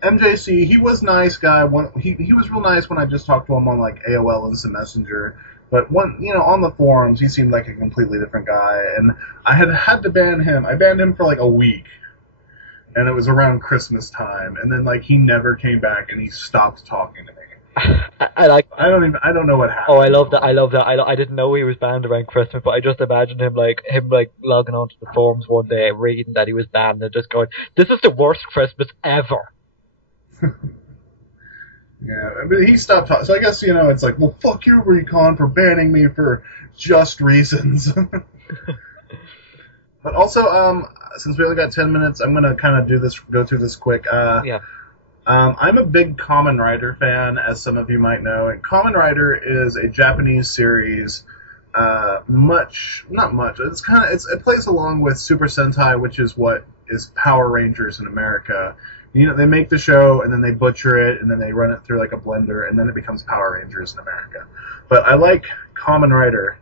MJC, he was nice guy. He was real nice when I just talked to him on like AOL Instant Messenger. But on the forums, he seemed like a completely different guy, and I had to ban him. I banned him for like a week, and it was around Christmas time, and then like he never came back, and he stopped talking to me. I don't know what happened. Oh, I love that. I didn't know he was banned around Christmas, but I just imagined him logging onto the forums one day, reading that he was banned, and just going, "This is the worst Christmas ever." Yeah, but he stopped talking. So I guess it's like, well, fuck you, Recon, for banning me for just reasons. But also, since we only got 10 minutes, I'm gonna kind of go through this quick. Yeah. I'm a big Kamen Rider fan, as some of you might know. And Kamen Rider is a Japanese series. Not much. It plays along with Super Sentai, which is what is Power Rangers in America. You know, they make the show and then they butcher it and then they run it through like a blender and then it becomes Power Rangers in America. But I like Kamen Rider,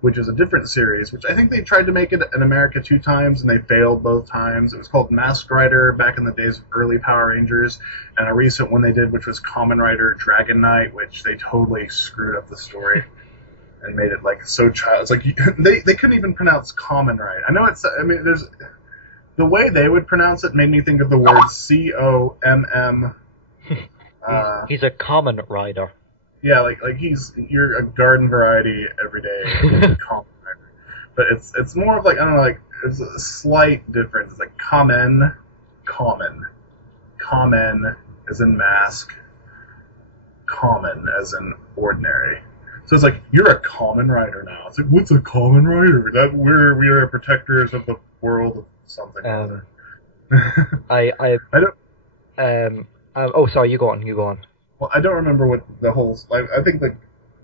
which is a different series, which I think they tried to make it in America 2 times, and they failed both times. It was called Masked Rider back in the days of early Power Rangers, and a recent one they did, which was Kamen Rider Dragon Knight, which they totally screwed up the story and made it like so child. It's like they couldn't even pronounce Kamen right. I know it's. I mean, there's the way they would pronounce it made me think of the word COMM. He's a common rider. Yeah, like you're a garden variety every day common rider. But it's more of like, I don't know, like it's a slight difference. It's like common as in mask, common as in ordinary. So it's like you're a common rider now. It's like, what's a common rider? That we are protectors of the world of something. I don't. Oh, sorry. You go on. Well, I don't remember what the whole. I think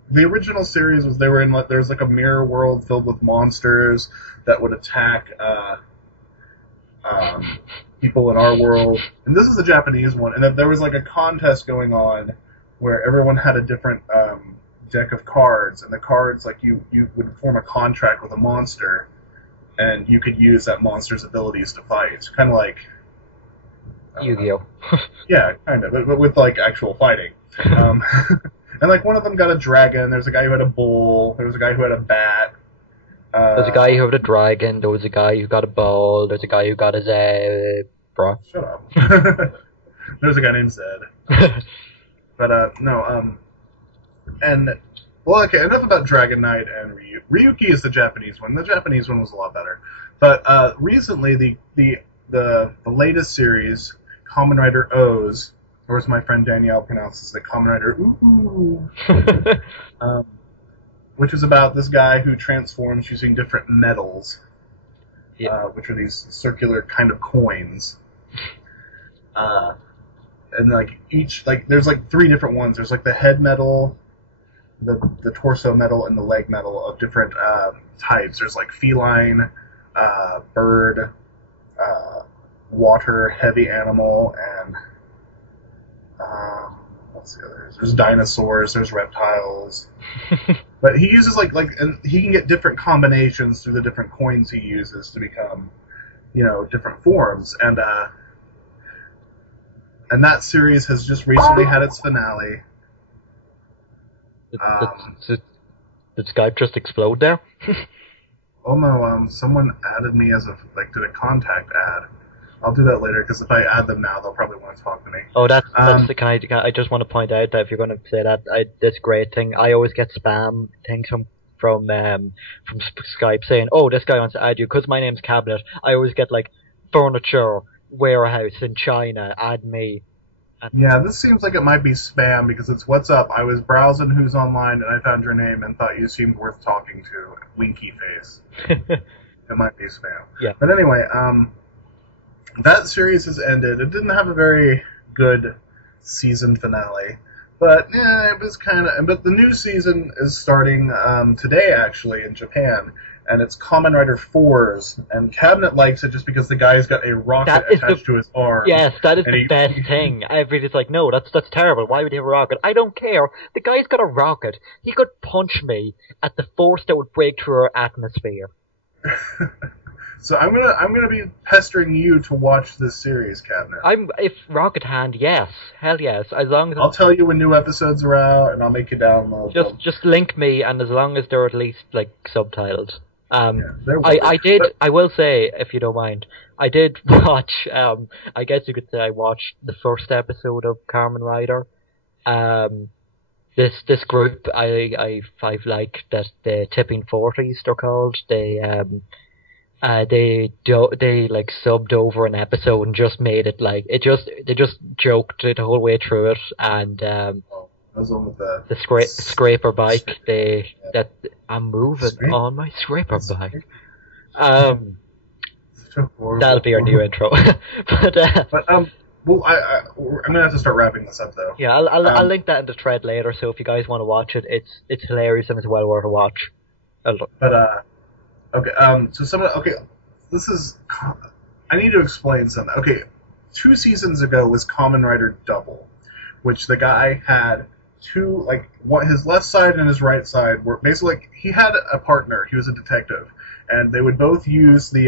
the original series was they were in there was like a mirror world filled with monsters that would attack people in our world, and this is the Japanese one. And then there was like a contest going on where everyone had a different deck of cards, and the cards like you would form a contract with a monster, and you could use that monster's abilities to fight, kind of like. Yu-Gi-Oh! Yeah, kind of, but with like actual fighting. And like one of them got a dragon. There's a guy who had a bull. There was a guy who had a bat. There's a guy who had a dragon. There was a guy who got a ball. There's a guy who got his bra. Shut up. There's a guy named Zed. But no. And well, okay. Enough about Dragon Knight and Ryuki is the Japanese one. The Japanese one was a lot better. But recently, the latest series, Kamen Rider O's, or as my friend Danielle pronounces it, Kamen Rider Ooh, which is about this guy who transforms using different metals, which are these circular kind of coins. And like each, like there's like 3 different ones. There's like the head metal, the torso metal, and the leg metal of different types. There's like feline, bird, water, heavy animal, and what's the others? There's dinosaurs, there's reptiles. But he uses and he can get different combinations through the different coins he uses to become, different forms. And that series has just recently had its finale. Did Skype just explode there? Oh no, someone added me as did a contact ad. I'll do that later, because if I add them now, they'll probably want to talk to me. Oh, that's I just want to point out that if you're going to say that, this great thing, I always get spam things from Skype saying, oh, this guy wants to add you, because my name's Cabinet. I always get like furniture warehouse in China, add me. Yeah, this seems like it might be spam, because it's what's up. I was browsing who's online, and I found your name and thought you seemed worth talking to. Winky face. It might be spam. Yeah. But anyway, that series has ended. It didn't have a very good season finale, but it was kind of. But the new season is starting today, actually, in Japan, and it's Kamen Rider 4's. And Cabinet likes it just because the guy's got a rocket attached to his arm. Yes, that is the best thing. Everybody's like, no, that's terrible. Why would he have a rocket? I don't care. The guy's got a rocket. He could punch me at the force that would break through our atmosphere. So I'm gonna be pestering you to watch this series, Cabinet. If Rocket Hand, yes, hell yes. As long as I'll tell you when new episodes are out, and I'll make you download them. Just link me, and as long as they're at least like subtitled. Yeah, I will say, if you don't mind, I did watch. I guess you could say I watched the first episode of Kamen Rider. This group I've liked, that the Tipping 40s they're called. They like subbed over an episode and just made it like they just joked it the whole way through it, and those one with the scraper bike. I'm moving on my scraper bike. That'll be our new intro. Well, I'm gonna have to start wrapping this up though. Yeah, I'll link that in the thread later. So if you guys want to watch it, it's hilarious and it's well worth a watch. But okay, so this is I need to explain something. Okay, 2 seasons ago was Kamen Rider Double, which the guy had two, like, what, his left side and his right side were basically, like, he had a partner. He was a detective, and they would both use the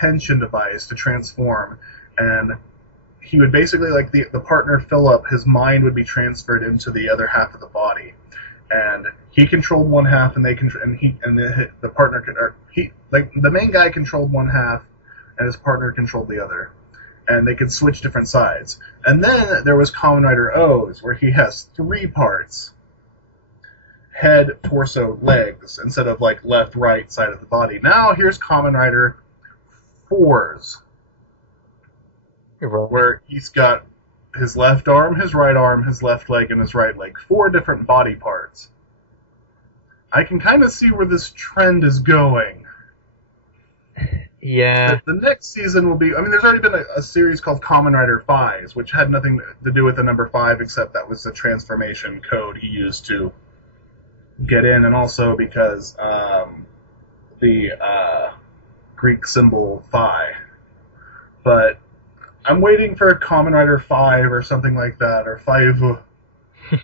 henshin device to transform, and he would basically, like, the partner Philip, his mind would be transferred into the other half of the body, and he controlled one half, and the partner could, or he, like, the main guy controlled one half, and his partner controlled the other, and they could switch different sides. And then there was Kamen Rider O's, where he has 3 parts: head, torso, legs, instead of, like, left, right side of the body. Now here's Kamen Rider 4's, where he's got his left arm, his right arm, his left leg, and his right leg. 4 different body parts. I can kind of see where this trend is going. Yeah. The next season will be... I mean, there's already been a series called Kamen Rider 5's, which had nothing to do with the number 5, except that was the transformation code he used to get in, and also because the Greek symbol phi. But I'm waiting for a Kamen Rider 5 or something like that, or 5,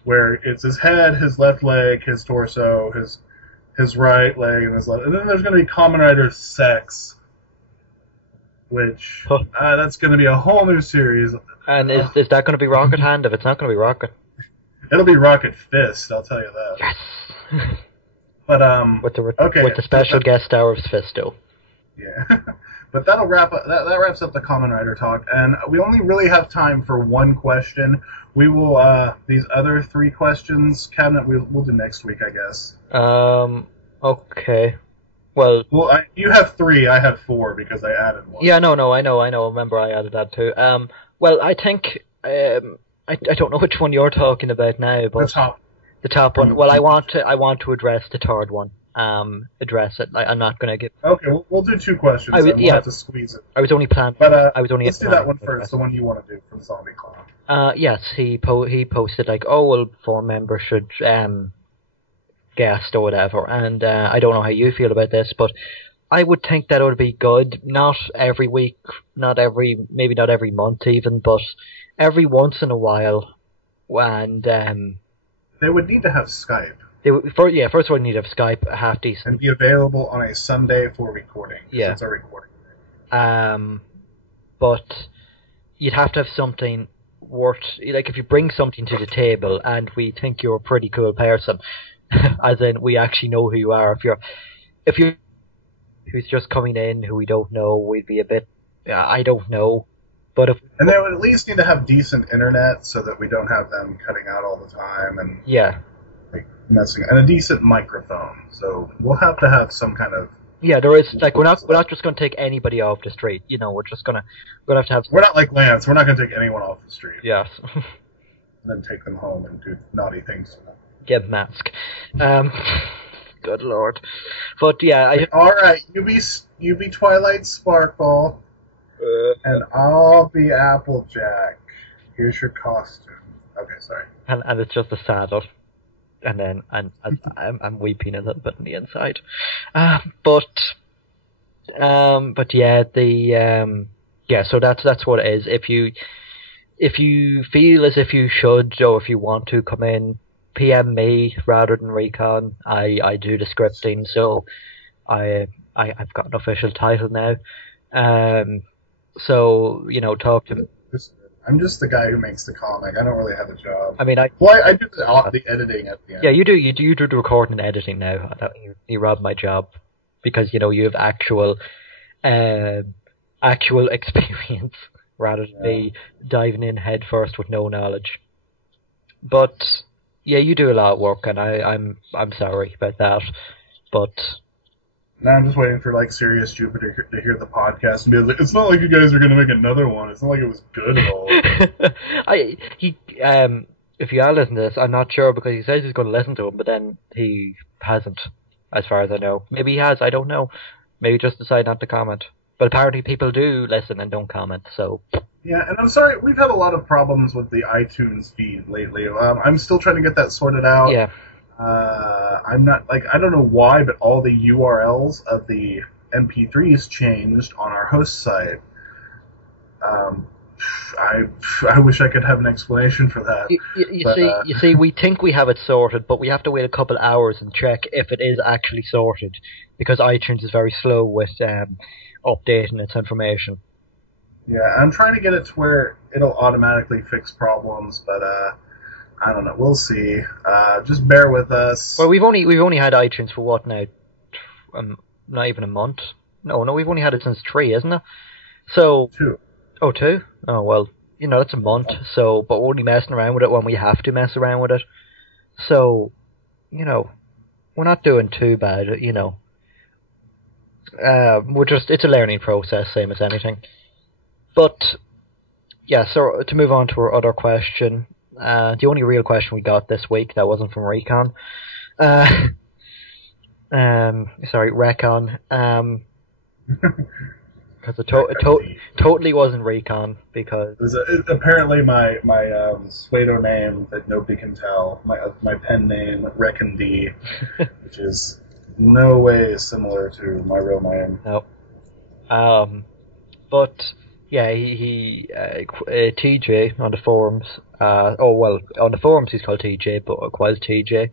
where it's his head, his left leg, his torso, his right leg, and his left... And then there's going to be Kamen Rider Sex, which that's going to be a whole new series. And is that going to be Rocket Hand? If it's not going to be Rocket, it'll be Rocket Fist. I'll tell you that. yes. But with the special guest star of Fisto. Yeah, but that'll wrap up. That wraps up the Kamen Rider talk, and we only really have time for one question. We will these other 3 questions, Cabinet, we'll do next week, I guess. Okay. Well, you have 3, I have 4 because I added 1. Yeah, no, I know. Remember, I added that too. Well, I think I don't know which one you're talking about now, but the top one. Well, I want to address the third one. Address it. I'm not going to give. Okay, we'll do 2 questions. We'll have to squeeze it. I was only planning. But I was only. Let's do that one first. The one you want to do from Zombie Clown. Yes, he posted like, oh well, 4 members should guest or whatever, and I don't know how you feel about this, but I would think that would be good. Not every week, maybe not every month even, but every once in a while. And they would need to have Skype. First of all, need to have Skype half decent and be available on a Sunday for recording. Yeah, it's a recording. But you'd have to have something worth, like, if you bring something to the table, and we think you're a pretty cool person. As in, we actually know who you are. If you're who's just coming in, who we don't know, we'd be a bit, I don't know. But and they would at least need to have decent internet so that we don't have them cutting out all the time and like messing. And a decent microphone. So we'll have to have some kind of. Yeah, there is, like, we're not just going to take anybody off the street. You know, we're going to have. We're not like Lance. We're not going to take anyone off the street. Yes. And then take them home and do naughty things to them. Get mask. Good lord. But yeah, alright, you be Twilight Sparkle, and I'll be Applejack. Here's your costume. Okay, sorry. And it's just a saddle. And then I'm weeping a little bit on the inside. But yeah, so that's what it is. If you feel as if you should, or if you want to come in, PM me rather than Recon. I do the scripting, so I've got an official title now. So, you know, talk to me. I'm just the guy who makes the comic. I don't really have a job. I mean, I do the editing at the end. Yeah, you do the recording and editing now. You robbed my job because, you know, you have actual experience rather than me diving in head first with no knowledge. But yeah, you do a lot of work, and I'm sorry about that, but. Now I'm just waiting for, like, Sirius Jupiter to hear the podcast and be like, it's not like you guys are going to make another one. It's not like it was good at all. If you are listening to this, I'm not sure, because he says he's going to listen to him, but then he hasn't, as far as I know. Maybe he has, I don't know. Maybe just decide not to comment. But apparently people do listen and don't comment, so. Yeah, and I'm sorry, we've had a lot of problems with the iTunes feed lately. I'm still trying to get that sorted out. Yeah. I'm not, like, I don't know why, but all the URLs of the MP3s changed on our host site. Um, I wish I could have an explanation for that. But, You see, we think we have it sorted, but we have to wait a couple hours and check if it is actually sorted, because iTunes is very slow with updating its information. yeah, I'm trying to get it to where it'll automatically fix problems, but I don't know. We'll see. Just bear with us. Well, we've only had iTunes for what now? Not even a month. No, we've only had it since 3, isn't it? So, 2. oh, 2? Oh, well, that's a month. So, but we're only messing around with it when we have to mess around with it. So, we're not doing too bad. It's a learning process, same as anything. But yeah, so to move on to our other question, the only real question we got this week that wasn't from Recon, Recon, because it totally wasn't Recon, because It was apparently my pseudo name that nobody can tell. My pen name, Reckon D, which is no way similar to my real name. no. But yeah, he TJ on the forums. On the forums he's called TJ, but quite TJ.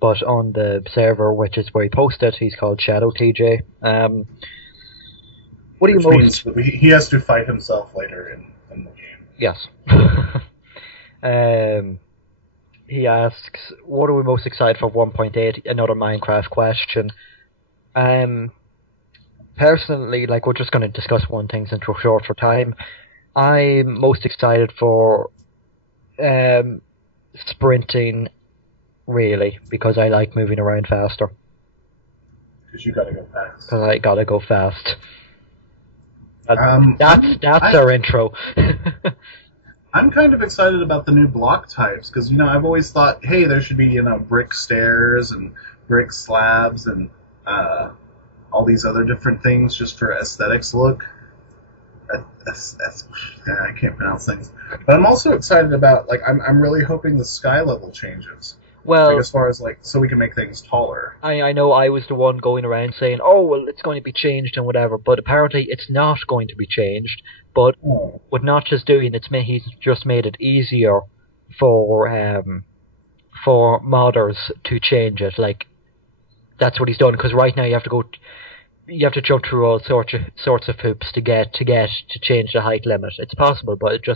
But on the server, which is where he posted, he's called Shadow TJ. What do you means he has to fight himself later in the game. Yes. He asks, what are we most excited for 1.8? Another Minecraft question. Personally, we're just going to discuss one thing since we're short for time. I'm most excited for sprinting, really, because I like moving around faster. Because you gotta go fast. Because I gotta go fast. That's our intro. I'm kind of excited about the new block types, because, I've always thought, hey, there should be, brick stairs and brick slabs and all these other different things just for aesthetics look. I can't pronounce things. But I'm also excited about, I'm really hoping the sky level changes. Well, as far as, so we can make things taller. I know I was the one going around saying, oh, well, it's going to be changed and whatever, but apparently it's not going to be changed. But with not just doing it, he's just made it easier for modders to change it. That's what he's done, because right now you have to jump through all sorts of hoops to change the height limit. It's possible, but it's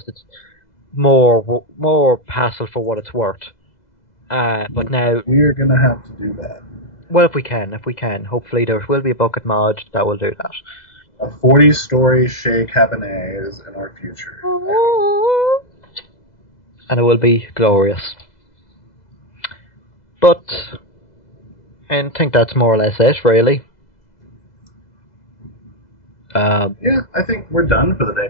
more hassle for what it's worth. But now we're gonna have to do that. Well, if we can, hopefully there will be a bucket mod that will do that. A 40-story Shea Cabinet is in our future, and it will be glorious. But I think that's more or less it, really. Yeah, I think we're done for the day.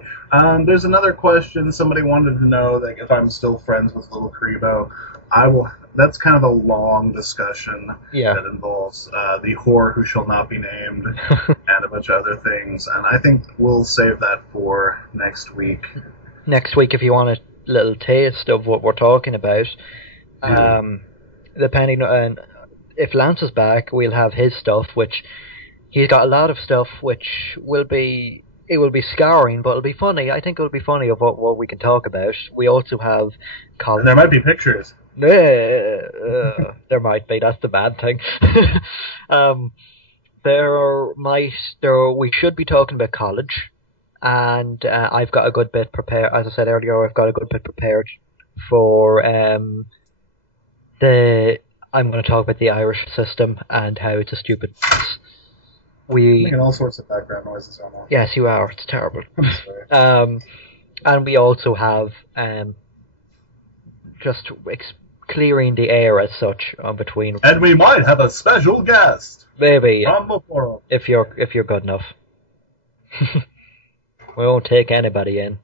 There's another question. Somebody wanted to know if I'm still friends with Little Kribo. I will. That's kind of a long discussion that involves the whore who shall not be named and a bunch of other things. And I think we'll save that for next week. Next week, if you want a little taste of what we're talking about, depending on if Lance is back, we'll have his stuff, which he's got a lot of stuff, which will be scarring, but it'll be funny. I think it'll be funny of what we can talk about. We also have Colin. And there might be pictures. There might be. That's the bad thing. We should be talking about college, and I've got a good bit prepared. As I said earlier, I've got a good bit prepared for I'm going to talk about the Irish system and how it's a stupid mess. I'm making all sorts of background noises on that. Yes, you are. It's terrible. I'm sorry. And we also have just clearing the air as such between. And we might have a special guest. Maybe from the forum. if you're good enough. We won't take anybody in.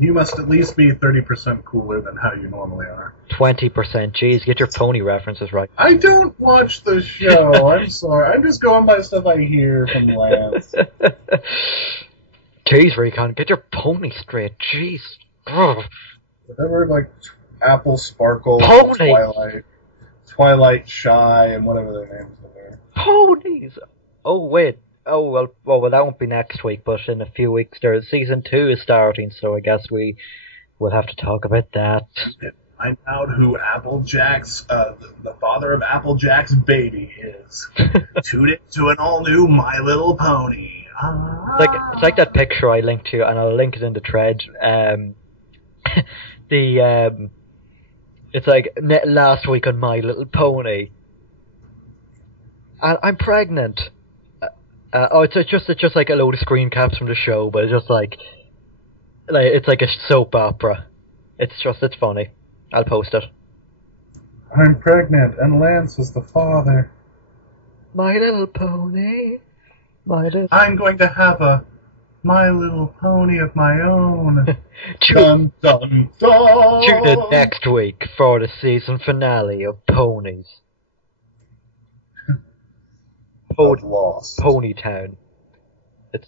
You must at least be 30% cooler than how you normally are. 20%. Jeez, get your pony references right. I don't watch the show. I'm sorry. I'm just going by stuff I hear from Lance. Jeez, Recon, get your pony straight. Jeez. Ugh. Whatever, Apple Sparkle, Pony. Twilight Shy, and whatever their names are. Ponies. Oh wait, well, that won't be next week, but in a few weeks, season 2 is starting, so I guess we will have to talk about that. Find out who Applejack's, the father of Applejack's baby is. Tune into an all-new My Little Pony. It's like that picture I linked to, and I'll link it in the thread. It's like last week on My Little Pony, and I'm pregnant. It's just like a load of screen caps from the show, but it's just like it's like a soap opera. It's funny. I'll post it. I'm pregnant, and Lance is the father. My Little Pony. I'm going to have a My Little Pony of my own. Dun, dun, dun. Tune in next week for the season finale of Ponies. Of Lost. Ponytown.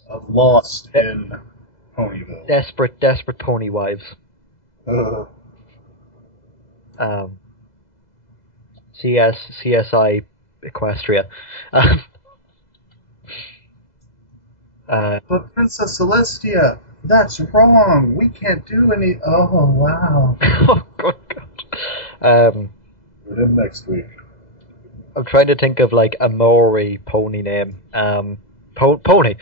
Of Lost in Ponyville. Desperate pony wives. CSI Equestria. But Princess Celestia, that's wrong. We can't do any. Oh wow. Oh good God. We're in next week. I'm trying to think of like a Maori pony name. Pony.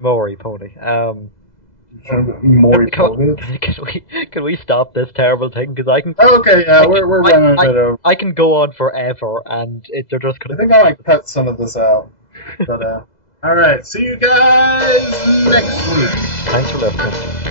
Maori pony. Maury Can we stop this terrible thing? Because I can. Okay, yeah, we're running a bit over. I can go on forever, and they're just gonna. I think I might cut some of this out. But all right, see you guys next week. Thanks for listening.